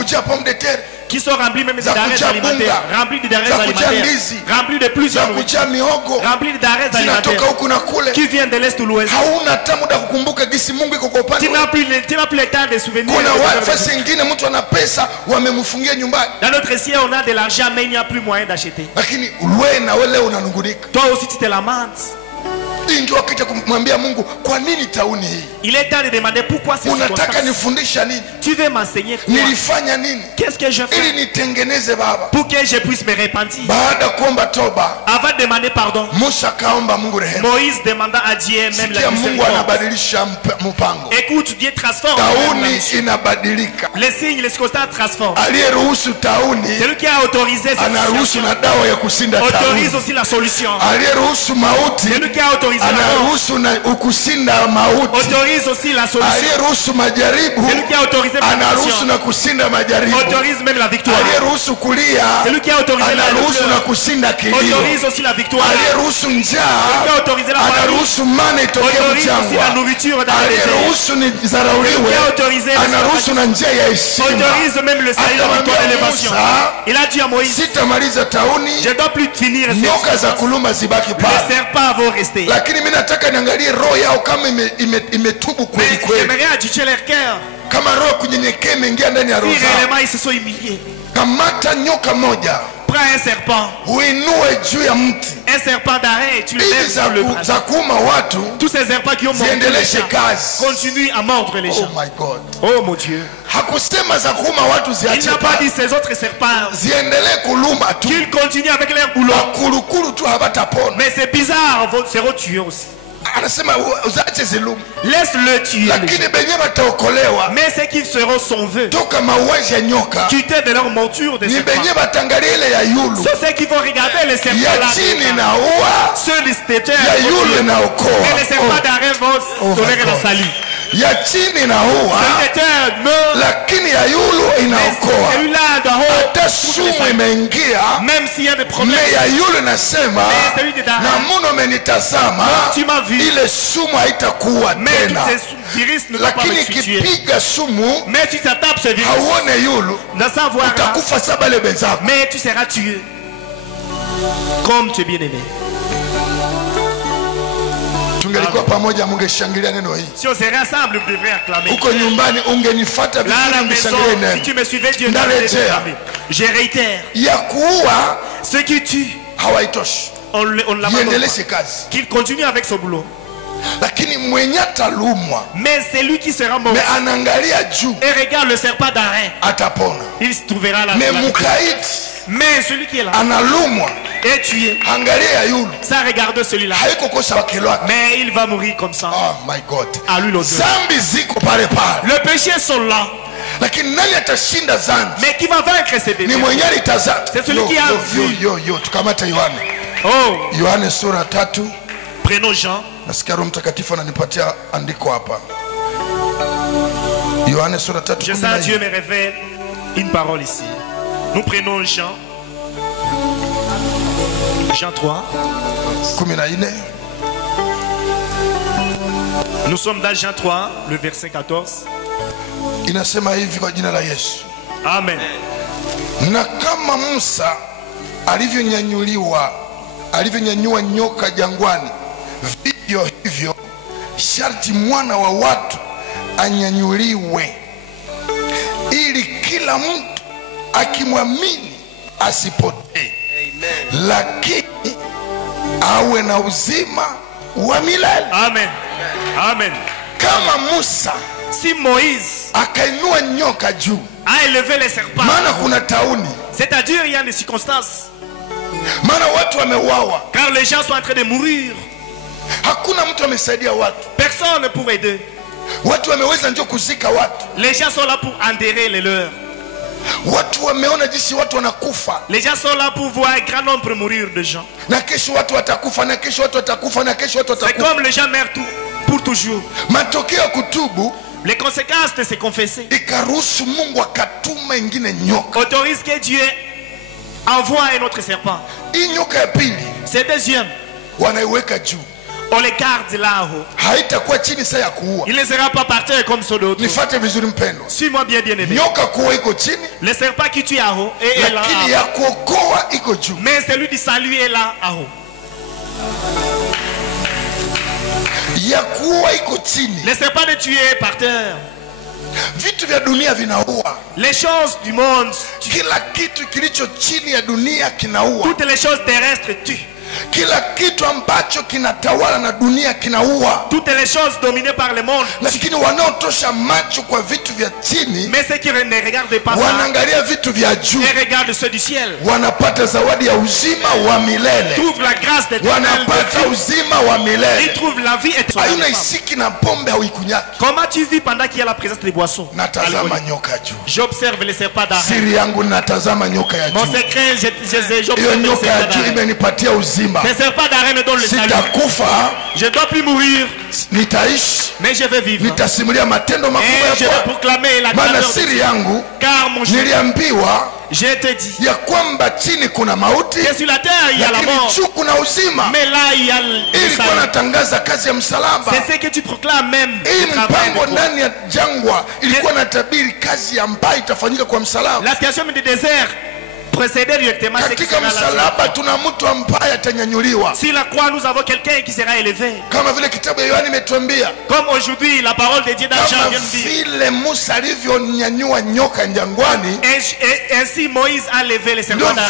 qui sont remplis même de denrées alimentaires, remplis de denrées alimentaires, remplis de plusieurs nourritures, remplis de denrées alimentaires qui viennent de l'Est ou l'Ouest. Tu n'as plus le temps de souvenir. Dans notre ciel, on a de l'argent, mais il n'y a plus moyen d'acheter. Toi aussi, tu te lamentes. Il est temps de demander pourquoi c'est circonstance. Tu veux m'enseigner quoi? Qu'est-ce que je fais pour que je puisse me repentir? Avant de demander pardon, Moïse demanda à Dieu même la miséricorde. Écoute, Dieu transforme. Les signes, les circonstances transforment. Celui qui a autorisé cette situation autorise aussi la solution. Celui qui a autorisé autorise aussi la solution. Celui qui a autorisé autorise même la victoire. Celui qui a autorisé la victoire autorise aussi la victoire. Celui qui a autorisé la famine autorise aussi la nourriture dans les déserts. Celui qui a autorisé autorise même le salut, la victoire et l'élévation. Il a dit à Moïse, je ne dois plus finir ces choses. Les serpents vont rester. J'aimerais adjuger leur cœur. Si réellement ils se sont humiliés, prends un serpent. Un serpent d'arrêt et tu le mets sur le bras. Tous ces serpents qui ont mordu les gens continuent à mordre les gens. Oh my God. Oh mon Dieu. Il n'a pas dit ces autres serpents qu'ils continuent avec leur boulot. Mais c'est bizarre, vos seront tués aussi. Laisse-le tuer. Mais c'est qu'ils seront sauvés. Quitter de leur monture de serpents. C'est ceux qui vont regarder les serpents là. Ceux les stéteurs. Mais les serpents d'arrêt vont donner le salut. ya chini inaua, lakini ya yulu inaokoa. Hata sumu imeingia, me ya yulu nasema na muno menitazama, ile sumu haitakuwa tena. Lakini kipiga sumu hauone yulu, utakufa sabale benzako. Mais tu seras tué comme tu es bien aimé. Si on serait ensemble, vous devriez acclamer. Là, à la maison, si tu me suivais, Dieu je réitère. Ceux qui tuent, on l'a pas. Qu'il continue avec son boulot. Mais c'est lui qui sera mort. Et regarde le serpent d'arrêt. Il se trouvera là. Mais celui qui est là est tué. Ça regarde celui-là. Mais il va mourir comme ça. Oh my God. À lui l'autre. Le péché sont là. Mais qui va vaincre ces péchés? C'est celui qui a vu. Oh. Prenons Jean. Je sens Dieu me révèle une parole ici. Nous prenons Jean. Jean 3. Nous sommes dans Jean 3, le verset 14. Amen. Na kama Musa alivyonyanyua nyoka jangwani, vivyo hivyo sharti mwana wa watu anyanyuliwe, ili kila mtu akimwamini asipotee, lakini awe na uzima wa milele. Amen. Amen. Kama Musa, si Moïse akainua nyoka juu, a élevé les serpents, maana kuna tauni, c'est-à-dire il y a des circonstances, maana watu wameuawa, car les gens sont en train de mourir. Hakuna mtu amesaidia watu, personne pour aider. Watu wameweza ndio kuzika watu, les gens sont là pour enterrer les leurs. Watu wameona jinsi watu wanakufa. Les gens sont là pour voir un grand nombre mourir de gens. Na kesho watu watakufa, na kesho watu watakufa, na kesho watu watakufa. C'est comme les gens meurent pour toujours. Matokeo ya kutubu, les conséquences de se confesser, ikaruhusu Mungu akatuma ingine nyoka. Autorise que Dieu envoie un autre serpent. Hii nyoka ya pili, c'est deuxième, wanaiweka juu. On les garde là-haut. Haitakuwa chini saa ya kuua. Il ne sera pas par terre comme ceux d'autres. Nifuate vizuri mpendo. Suis-moi bien aimé. Nyoka kuua iko chini. Le serpent qui tue là-haut est là. Lakini ya kuokoa iko juu. Mais celui du salut est là-haut. Ya kuua iko chini. Le serpent de tuer par terre. Vitu vya dunia vinaua. Les choses du monde. Kila kitu kilicho chini ya dunia kinaua. Toutes les choses terrestres tuent. Kila kitu ambacho kinatawala na dunia kinaua. Toutes les choses dominées par le monde. Lakini wanaotosha macho kwa vitu vya chini, mais ceux qui ne regardent pas ça, wanaangalia vitu vya juu, et regardent ceux du ciel, wanapata zawadi ya uzima wa milele. Trouvent la grâce d'éternel. Wanapata uzima wa milele. Ils trouvent la vie éternelle. Hayuna isiki na pombe hauikunyaki. Comment tu vis pendant qu'il y a la présence des boissons? Natazama nyoka juu. J'observe les serpents d'arrêt. Siri yangu natazama nyoka ya juu. Mon secret, j'observe les nyoka ya juu imenipatia uzima. Les serpents d'arrêt me donnent le salut. Je ne dois plus mourir, mais je vais vivre. Et je vais proclamer la grandeur de Dieu. Car mon Dieu, je te dis que sur la terre il y a la mort, mais là il y a le salut. C'est ce que tu proclames même. La situation du désert Procédez directement à ce qui sera la vie. Sur la croix, nous avons quelqu'un qui sera élevé. Comme aujourd'hui, la parole de Dieu dans Jean vient de dire. Ainsi Moïse a levé les serpents d'Aaron.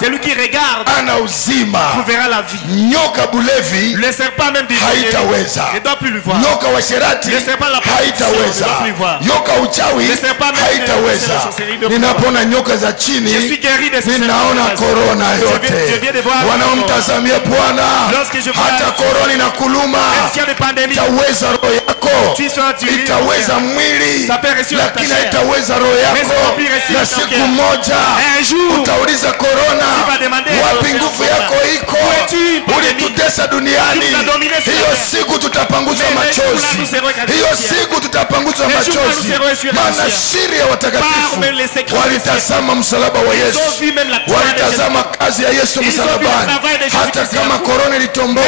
Celui qui regarde trouvera la vie. Le serpent même du ne doit plus le voir. Le serpent la prostitution ne doit plus le voir. Le serpent même de la sorcellerie ne doit plus le voir. Je suis guéri de ce serpent. Je viens de voir lorsque je vois même s'il y a des pandémies, tu seras tué. Ça peut réussir ta chair. Mais ça peut plus réussir ta chair. Un jour, tu vas demander ulitutesa duniani, hiyo siku tutapanguzwa machozi, hiyo siku tutapanguzwa machozi. Maana siri ya watakatifu walitazama msalaba wa Yesu, walitazama kazi ya Yesu msalabani. Hata kama korona ilitomboka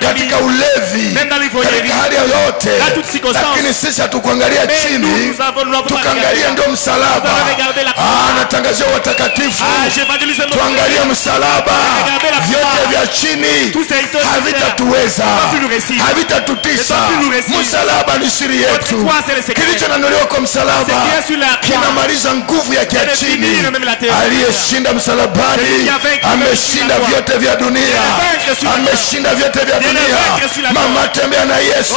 katika ulevi, katika hali yoyote, lakini sisi hatukuangalia chini, tukaangalia ndio msalaba. Natangazia watakatifu tuangalie msalaba. Vyote vya chini havitatuweza, havitatutisha. Msalaba ni siri yetu. Kilichonunuliwa kwa msalaba kinamaliza nguvu ya chini. Aliyeshinda msalabani ameshinda vyote vya dunia, ameshinda vyote vya dunia. Mama, tembea na Yesu,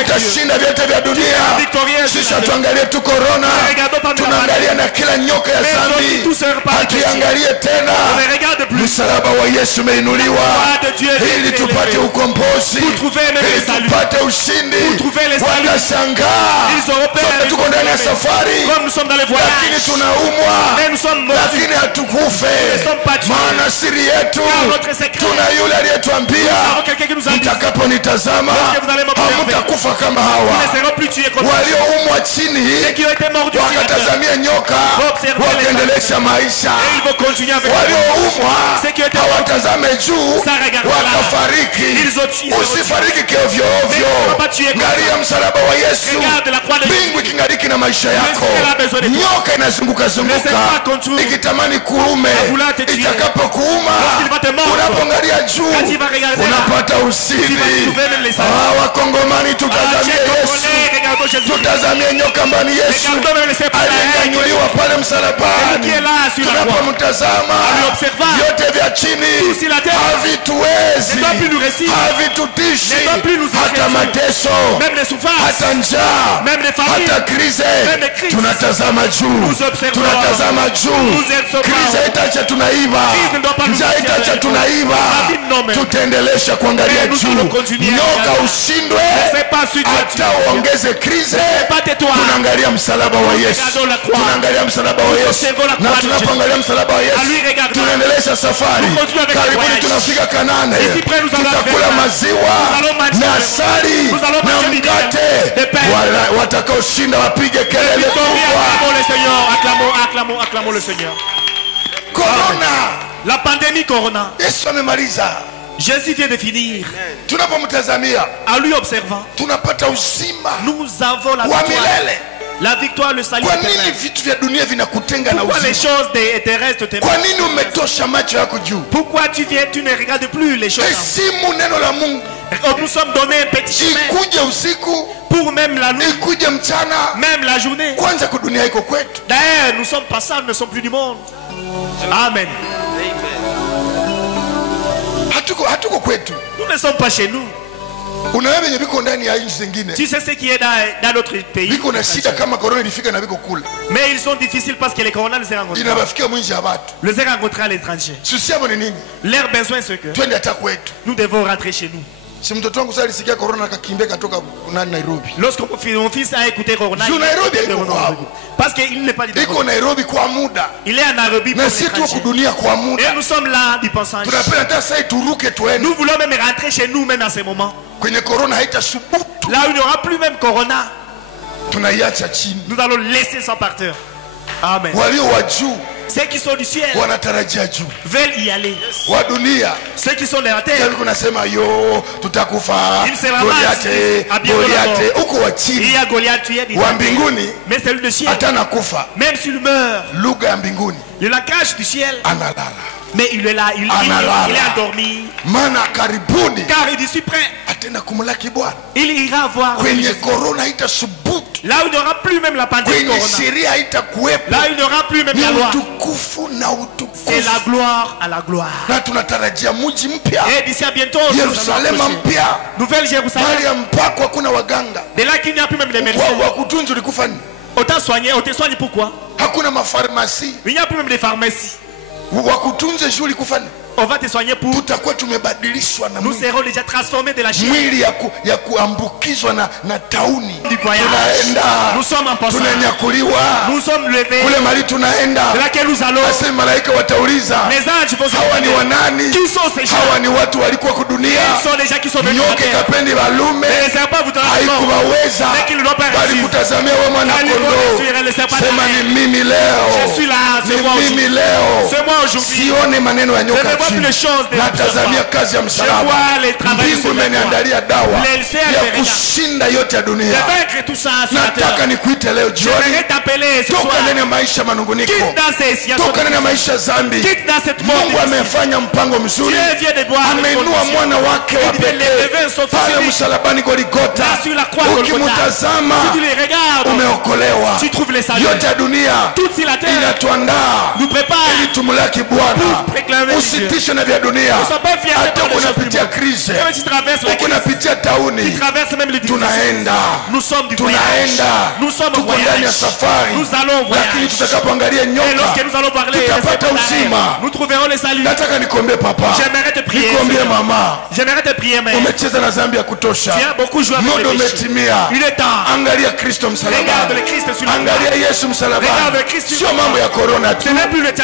utashinda vyote vya dunia. Sisi tuangalie tu korona, tunaangalia na kila nyoka ya dhambi, hatuangalie tena. Msalaba wa Yesu umeinuliwa ili tupate ukombozi, ili tupate ushindi. Wanashangaa sote tuko ndani ya safari, lakini tunaumwa, lakini hatukufe. Maana siri yetu tuna yule aliyetuambia, mtakaponitazama hamtakufa kama hawa. Walioumwa chini wakatazamia nyoka, wakaendelesha maisha. Walioumwa hawatazame juu, wakafariki. Usifariki kiovyo ovyo. Angalia msalaba wa Yesu, mbingu ikingariki na maisha yako. Nyoka inazunguka zunguka ikitamani kuume, itakapokuuma unapoangalia juu unapata ushindi. Wakongomani, tutazamie Yesu, tutazamie nyoka mbani Yesu aliyenyanyuliwa pale msalabani. Tunapomtazama vyote vya chini havituwezi, havitutishi. Hata mateso, hata njaa, hata krize, tunatazama juu, tunatazama juu. Krize itacha tunaiba, njaa itacha tunaiba, tutaendelesha kuangalia juu. Nyoka ushindwe, hata uongeze krize. Tunaangalia msalaba wa Yesu, tunaangalia msalaba wa Yesu, na tunapoangalia msalaba wa Yesu tunaendelesha safari. Karibuni tunafika Kanani, tutakula maziwa na asali na mkate. Watakaoshinda wapige kelele kubwa. Acclamons le Seigneur. Corona, la pandémie corona, Yesu amemaliza. Jésus vient de finir. Tunapomtazamia, en lui observant, tunapata uzima, nous avons la victoire. La victoire, le salut. Pourquoi les choses terrestres te Pourquoi tu ne regardes plus les choses? Nous sommes donnés un petit chemin pour même la nuit, même la journée. D'ailleurs, nous sommes passants, nous ne sommes plus du monde. Amen. Nous ne sommes pas chez nous. Tu sais ce qui est dans notre pays. Mais ils sont difficiles parce que les corona les ont rencontrés. Les ont rencontrés à l'étranger. Leur besoin c'est que nous devons rentrer chez nous. Lorsque mon fils a écouté corona, parce qu'il n'est pas dit il est à Nairobi pour l'étranger. Et nous sommes là du passage. Nous voulons même rentrer chez nous même à ce moment. Là où il n'y aura plus même corona, nous allons laisser ça par terre. Amen. ceux qui sont du ciel wanatarajia juu, veulent y aller. Wa dunia ceux qui sont de la terre, kunasema yo tutakufa, ils se ramassent à bien Goliath uko wa chini. Il y a Goliath, tu es dit. Wa mbinguni, mais celui de ciel, atana kufa, même s'il meurt, lugha ya mbinguni, le langage du ciel, analala. mais il est là, il est endormi. Mana karibuni, car il dit suis prêt. Atenda kumlaki Bwana. Il ira voir. Kwenye corona haitasubutu. Là où il n'y aura plus même la pandémie corona. Kwenye sheria haitakuwepo. Là où il n'y aura plus même la loi. Utukufu na utukufu. C'est la gloire à la gloire. Na tunatarajia mji mpya. Et d'ici à bientôt, Yerusalemu mpya. Nouvelle Jérusalem. Mahali ya mpako hakuna waganga. De là qu'il n'y a plus même les médecins. Wakutunza ulikufa nini? On t'a soigné, on te soigne pourquoi? Hakuna mapharmacie. Il n'y a plus même des pharmacies. Wakutunza juu ulikufa nini? On va te soigner pour. Tutakuwa tumebadilishwa na nous serons déjà transformés de la chair. Mwili ya kuambukizwa na tauni. Tunaenda. Nous sommes en passant. Tunanyakuliwa. Nous sommes levés. Kule mali tunaenda. De laquelle nous allons. Asema malaika watauliza. Les anges vont se hawa ni wanani? Qui sont ces gens? Hawa ni watu walikuwa kudunia. Ils sont les gens qui sont venus. Nyoke kapendi balume. Les serpents vous donnent. Haikuwaweza. Bali kutazamia wewe mwana kondoo. Sema ni mimi leo. Je suis là, c'est moi aujourd'hui. Mimi leo. C'est moi aujourd'hui. Sione maneno ya nyoka. Natazamia kazi ya msalaba. Mbingu imeniandalia dawa ya kushinda yote ya dunia. Nataka nikuite leo jioni. Toka ndani ya maisha manunguniko. Toka ndani ya maisha zambi. Mungu amefanya mpango mzuri. Ameinua mwana wake wa pekee pale msalabani Golgotha. Ukimtazama umeokolewa. Yote ya dunia inatuandaa ili tumlaki Bwana. Usitishwe na vya dunia. Hata unapitia krize, unapitia tauni, tunaenda, tuko ndani ya safari, lakini tutakapoangalia nyoka tutapata uzima. Nataka nikuombee papa, nikuombee mama. Umecheza na dhambi ya kutosha, muda umetimia. Angalia Kristo msalabani, angalia Yesu msalabani. Sio mambo ya corona tu,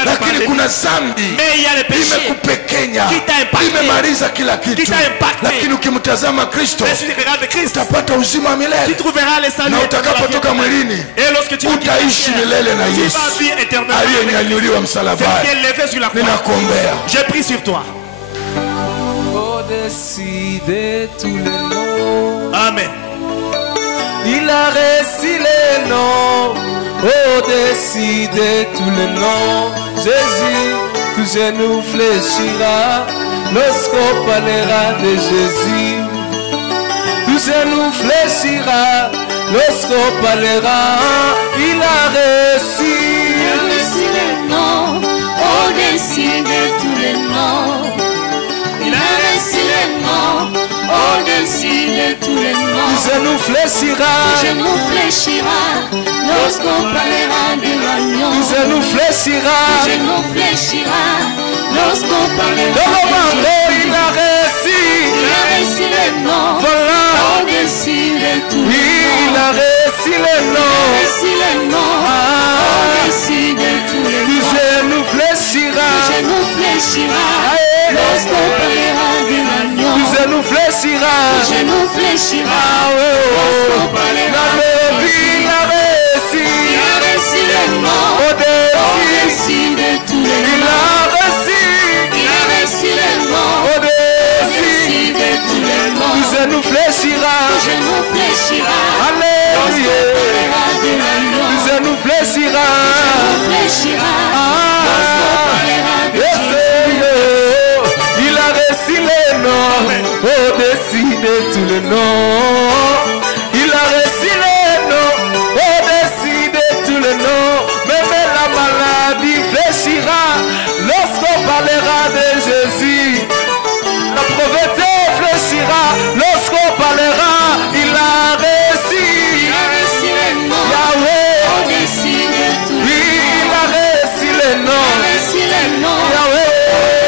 lakini kuna dhambi imekupekenya, imemaliza kila kitu, lakini ukimtazama Kristo utapata uzima wa milele, na utakapotoka mwilini utaishi milele na Yesu aliyenyanyuliwa msalabani. Ninakuombea. Je prie sur toi. Au-dessus de tous les noms. Amen. Il a reçu les noms. Au-dessus de tous les noms. Jésus, tout genou fléchira lorsqu'on parlera de Jésus. Tout genou fléchira lorsqu'on parlera. Il a reçu les noms. Au-dessus de tous les noms. Il a reçu les noms. Au-dessus de tous les noms. Tout genou fléchira. Tout genou fléchira lorsqu'on parlera de l'agneau. Tout genou fléchira. Tout genou fléchira lorsqu'on parlera de Jésus. Il a reçu. Il a reçu les noms. Voilà. Au-dessus de tous les noms. Il a reçu les noms. Il a reçu les noms. Au-dessus de tous les noms. Tout genou fléchira. Tout genou fléchira lorsqu'on parlera de l'agneau. Tout genou fléchira. Tout genou fléchira lorsqu'on parlera de l'agneau. Il a reçu. Il a reçu les noms. Au-dessus de tous les noms. Il a reçu. Il a reçu les noms. Au-dessus de tous les noms. Tout genou fléchira. Tout genou fléchira. Alléluia. Lorsqu'on parlera de l'agneau. Tout genou fléchira. Tout genou fléchira. Lorsqu'on parlera de l'agneau. Il a reçu les noms. Au-dessus de tous les noms. Il a reçu les noms. Au-dessus de tous les noms. Même la maladie fléchira lorsqu'on parlera de Jésus. La pauvreté fléchira lorsqu'on parlera. Il a reçu. Il a reçu les noms. Yahweh. Au-dessus de tous les noms. Il a reçu les noms. Il a reçu les noms. Yahweh.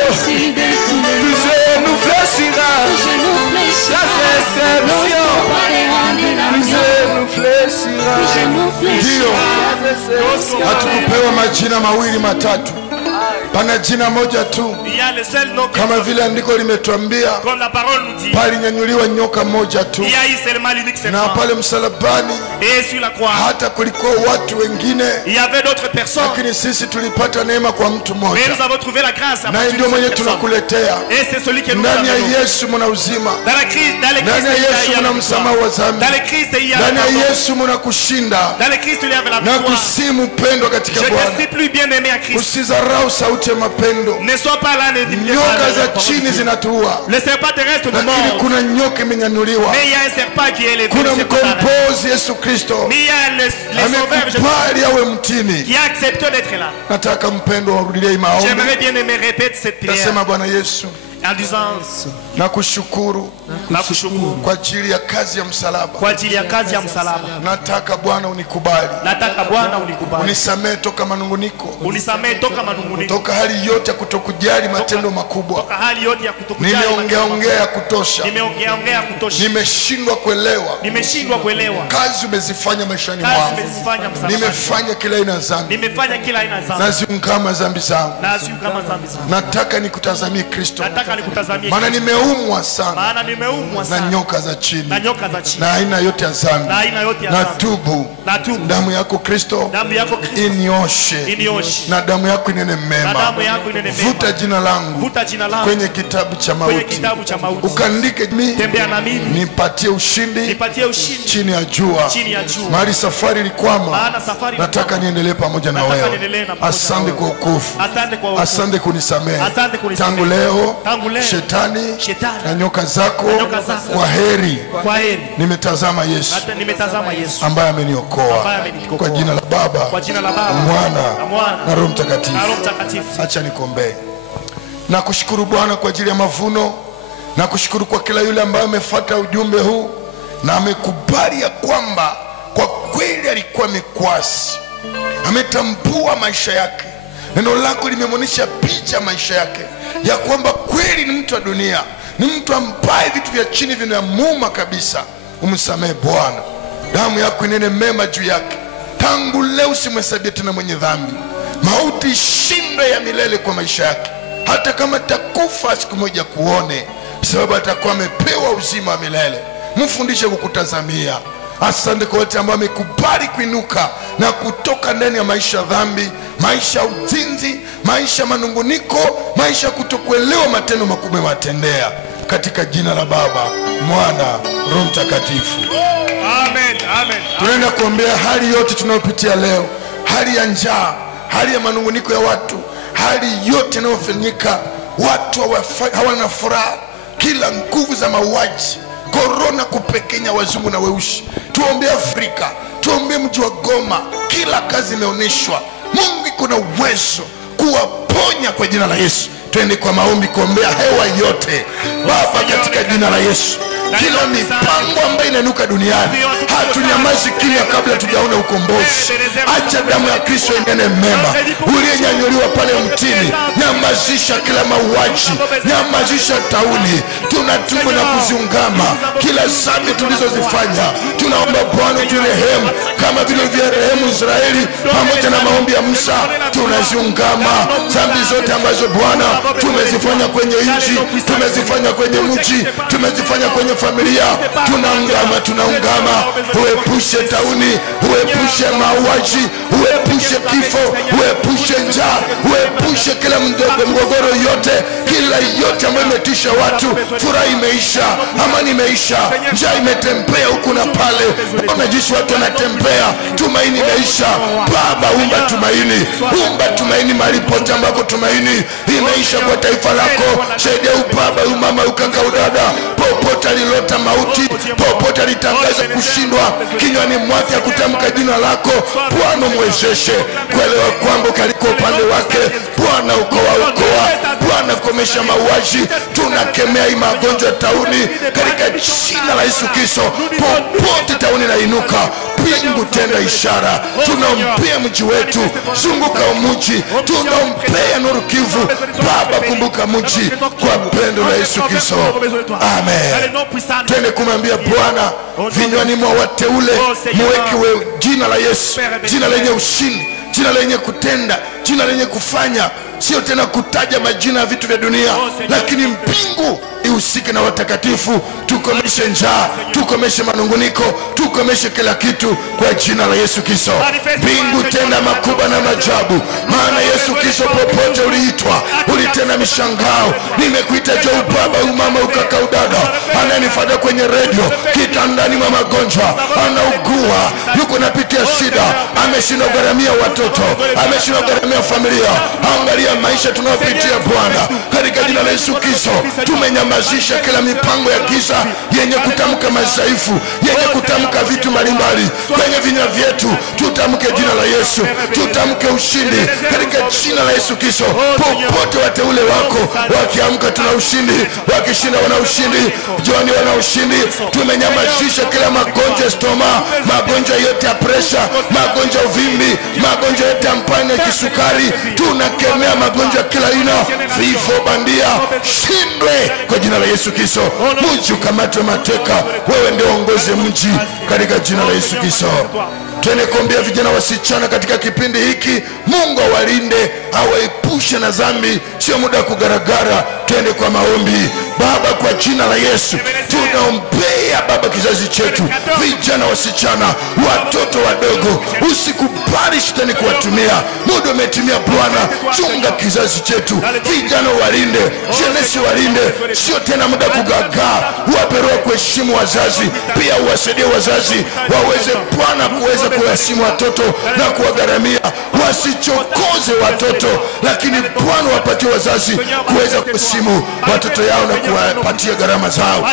Au-dessus de tous les Tout noms. genou fléchira. Tout genou fléchira. Ça c'est exception. Lorsqu'on parlera de Tout l'agneau. genou fléchira. Tout genou fléchira. Hatukupewa majina mawili matatu Pana jina moja tu. Il y a le seul nom que Kama vile andiko limetuambia, comme la parole nous dit. palinyanyuliwa nyoka moja tu. Il y a eu seulement l'unique serpent. Na pale msalabani, et sur la croix, hata kulikuwa watu wengine, il y avait d'autres personnes. Lakini sisi tulipata neema kwa mtu mmoja. Mais nous avons trouvé la grâce à Na ndio mwenye tunakuletea. Et c'est celui que nous avons. Ndani ya Yesu mna uzima. Dans la crise, dans les crises, ndani ya Yesu mna msamaha wa dhambi. Dans les crises, il y a ndani ya Yesu mna kushinda. Dans les crises, il y a la Na victoire. kusimu upendo katika Bwana. Je ne suis plus bien aimé à Christ. Usizarau sauti ya mapendo. Ne sois pas là, ne dis pas. Nyoka za chini zinatuua. Le serpent terrestre nous Lakini mord. kuna nyoka imenyanyuliwa. Mais il y a un serpent qui est élevé. Kuna mkombozi Yesu Kristo. Mais il y a le sauveur amekubali awe mtini. qui a accepté d'être là. Nataka mpendo warudilie maombi. J'aimerais bien aimer répéter cette prière. Nasema Bwana Yesu, en disant nakushukuru kwa ajili ya kazi ya msalaba. Kwa ajili ya kazi ya msalaba. Nataka Bwana unikubali. Nataka Bwana unikubali. Unisamee toka manunguniko. Unisamee toka manunguniko. Toka hali yote ya kutokujali matendo makubwa. Toka hali yote ya kutokujali. Nimeongea kutosha. Nimeongea kutosha. Nimeshindwa kuelewa. Nimeshindwa kuelewa. Kazi umezifanya maishani mwangu. Kazi umezifanya msalaba. Nimefanya kila aina ya dhambi. Nimefanya kila aina ya dhambi. Naziungama dhambi zangu. Naziungama dhambi zangu. Nataka nikutazamie Kristo. Nataka nikutazamie. Maana nimeumwa sana. Maana nimeumwa sana. Na nyoka za chini. Na nyoka za chini. Na aina yote ya dhambi. Na aina yote ya dhambi. Natubu. Natubu. Damu yako Kristo. Damu yako Kristo. Inioshe. Inioshe. Na damu yako inene mema. Na damu yako inene mema. Vuta jina langu. Vuta jina langu. Kwenye kitabu cha mauti. Kwenye kitabu cha mauti. Ukandike mimi. Tembea na mimi. Nipatie ushindi. Nipatie ushindi. Chini ya jua. Chini ya jua. Mahali safari ilikwama. Maana safari nataka niendelee pamoja na wewe. Asante kwa wokovu. Asante kunisamehe. Tangu leo shetani na nyoka zako kwa heri. Nimetazama Yesu ambaye ameniokoa. Kwa jina la Baba, Mwana na Roho Mtakatifu. Acha nikuombee. Nakushukuru Bwana kwa ajili ya mavuno. Nakushukuru kwa kila yule ambaye amefuata ujumbe huu na amekubali ya kwamba kwa kweli alikuwa mikwasi. Ametambua maisha yake. Neno lako limemwonyesha picha maisha yake ya kwamba kweli ni mtu wa dunia, ni mtu ambaye vitu vya chini vinamuuma kabisa. Umsamehe Bwana, damu yako inene mema juu yake. Tangu leo usimhesabie tena mwenye dhambi. Mauti shinde ya milele kwa maisha yake. Hata kama takufa siku moja kuone, sababu atakuwa amepewa uzima wa milele. Mfundishe kukutazamia. Asante kwa wote ambao wamekubali kuinuka na kutoka ndani ya maisha dhambi, maisha uzinzi, maisha manunguniko, maisha kutokuelewa matendo makubwa matendea. Katika jina la Baba, Mwana, Roho Mtakatifu. Amen. Amen. Tunaenda kuombea hali yote tunayopitia leo, hali ya njaa, hali ya manunguniko ya watu, hali yote inayofanyika, watu hawana furaha, kila nguvu za mauaji, korona kupekenya wazungu na weusi. Tuombee Afrika, tuombee mji wa Goma, kila kazi imeonyeshwa. Mungu iko na uwezo kuwaponya kwa jina la Yesu. Twende kwa maombi kuombea hewa yote. Baba, katika jina la Yesu, kila mipango ambayo inainuka duniani, hatunyamazi kimya kabla tujaona ukombozi. Acha damu ya Kristo inene mema. Uliyenyanyuliwa pale mtini, nyamazisha kila mauaji, nyamazisha tauni. Tunatubu na kuziungama kila dhambi tulizozifanya. Tunaomba Bwana turehemu kama vile ulivyorehemu Israeli pamoja na maombi ya Musa. Tunaziungama dhambi zote ambazo Bwana tumezifanya kwenye nchi, tumezifanya kwenye mji, tumezifanya kwenye familia. Tunaungama. Uepushe tauni, uepushe mauaji, uepushe kifo, uepushe njaa, uepushe kila mgogoro yote, kila yote ambayo imetisha watu. Furaha imeisha, amani imeisha, njaa imetembea huku na pale. Ona jinsi watu wanatembea, tumaini imeisha. Baba, umba tumaini, umba tumaini mahali pote ambako tumaini imeisha kwa taifa lako. Saidia ubaba, umama, ukaka, udada, popote alilota mauti, popote alitangaza kushindwa kinywani mwake kutamka jina lako. Bwana mwezeshe kuelewa kwamba kaliko upande wake. Bwana ukoa, Bwana komesha mauaji. Tunakemea hii magonjwa tauni katika jina la Yesu Kristo. Popote tauni nainuka, pingu tenda ishara. Tunaombea mji wetu, zunguka mji, tunaombea Nuru Kivu. Baba, kumbuka mji kwa pendo la Yesu Kristo. Amen. Twende kumwambia Bwana, vinywani mwa wateule muweke jina la Yesu, jina lenye ushindi, jina lenye kutenda, jina lenye kufanya. sio tena kutaja majina ya vitu vya dunia, lakini mbingu ihusike na watakatifu. Tukomeshe njaa, tukomeshe manunguniko, tukomeshe kila kitu kwa jina la Yesu Kristo. Mbingu tenda makubwa na majabu, maana Yesu Kristo popote uliitwa ulitenda mishangao. Nimekuita Joe baba, umama, ukaka, udada ananifuata kwenye radio, kitandani mwa magonjwa, anaugua, yuko napitia shida, ameshindwa gharamia watoto, ameshindwa gharamia familia. Angalia maisha tunayopitia Bwana, katika jina la Yesu Kristo tumenyamazisha kila mipango ya giza yenye kutamka madhaifu, yenye kutamka vitu mbalimbali kwenye vinywa vyetu. Tutamke jina la Yesu, tutamke ushindi katika jina la Yesu Kristo. Popote wateule wako wakiamka tuna ushindi, wakishinda wana ushindi, jioni wana ushindi. Tumenyamazisha kila magonjwa ya stoma, magonjwa yote ya presha, magonjwa uvimbi, magonjwa yote ya mpane, kisukari. Tunakemea magonjwa kila aina, vifo bandia shindwe kwa jina la Yesu Kristo. Mji ukamatwe mateka, wewe ndio ongoze mji katika jina la Yesu Kristo. Twende kuombea vijana wasichana katika kipindi hiki. Mungu awalinde, awaepushe na dhambi, sio muda kugaragara. Twende kwa maombi. Baba, kwa jina la Yesu tunaombea Baba kizazi chetu, vijana wasichana, watoto wadogo. Usikubali shetani kuwatumia, muda umetimia Bwana. Chunga kizazi chetu, vijana walinde, jenesi walinde, sio tena muda kugagaa. Wape roho kuheshimu wazazi, pia uwasaidie wazazi waweze Bwana kuweza kuheshimu watoto na kuwagharamia. Wasichokoze watoto, lakini Bwana wapatie wazazi kuweza kuheshimu watoto yao na kuwapatia gharama zao.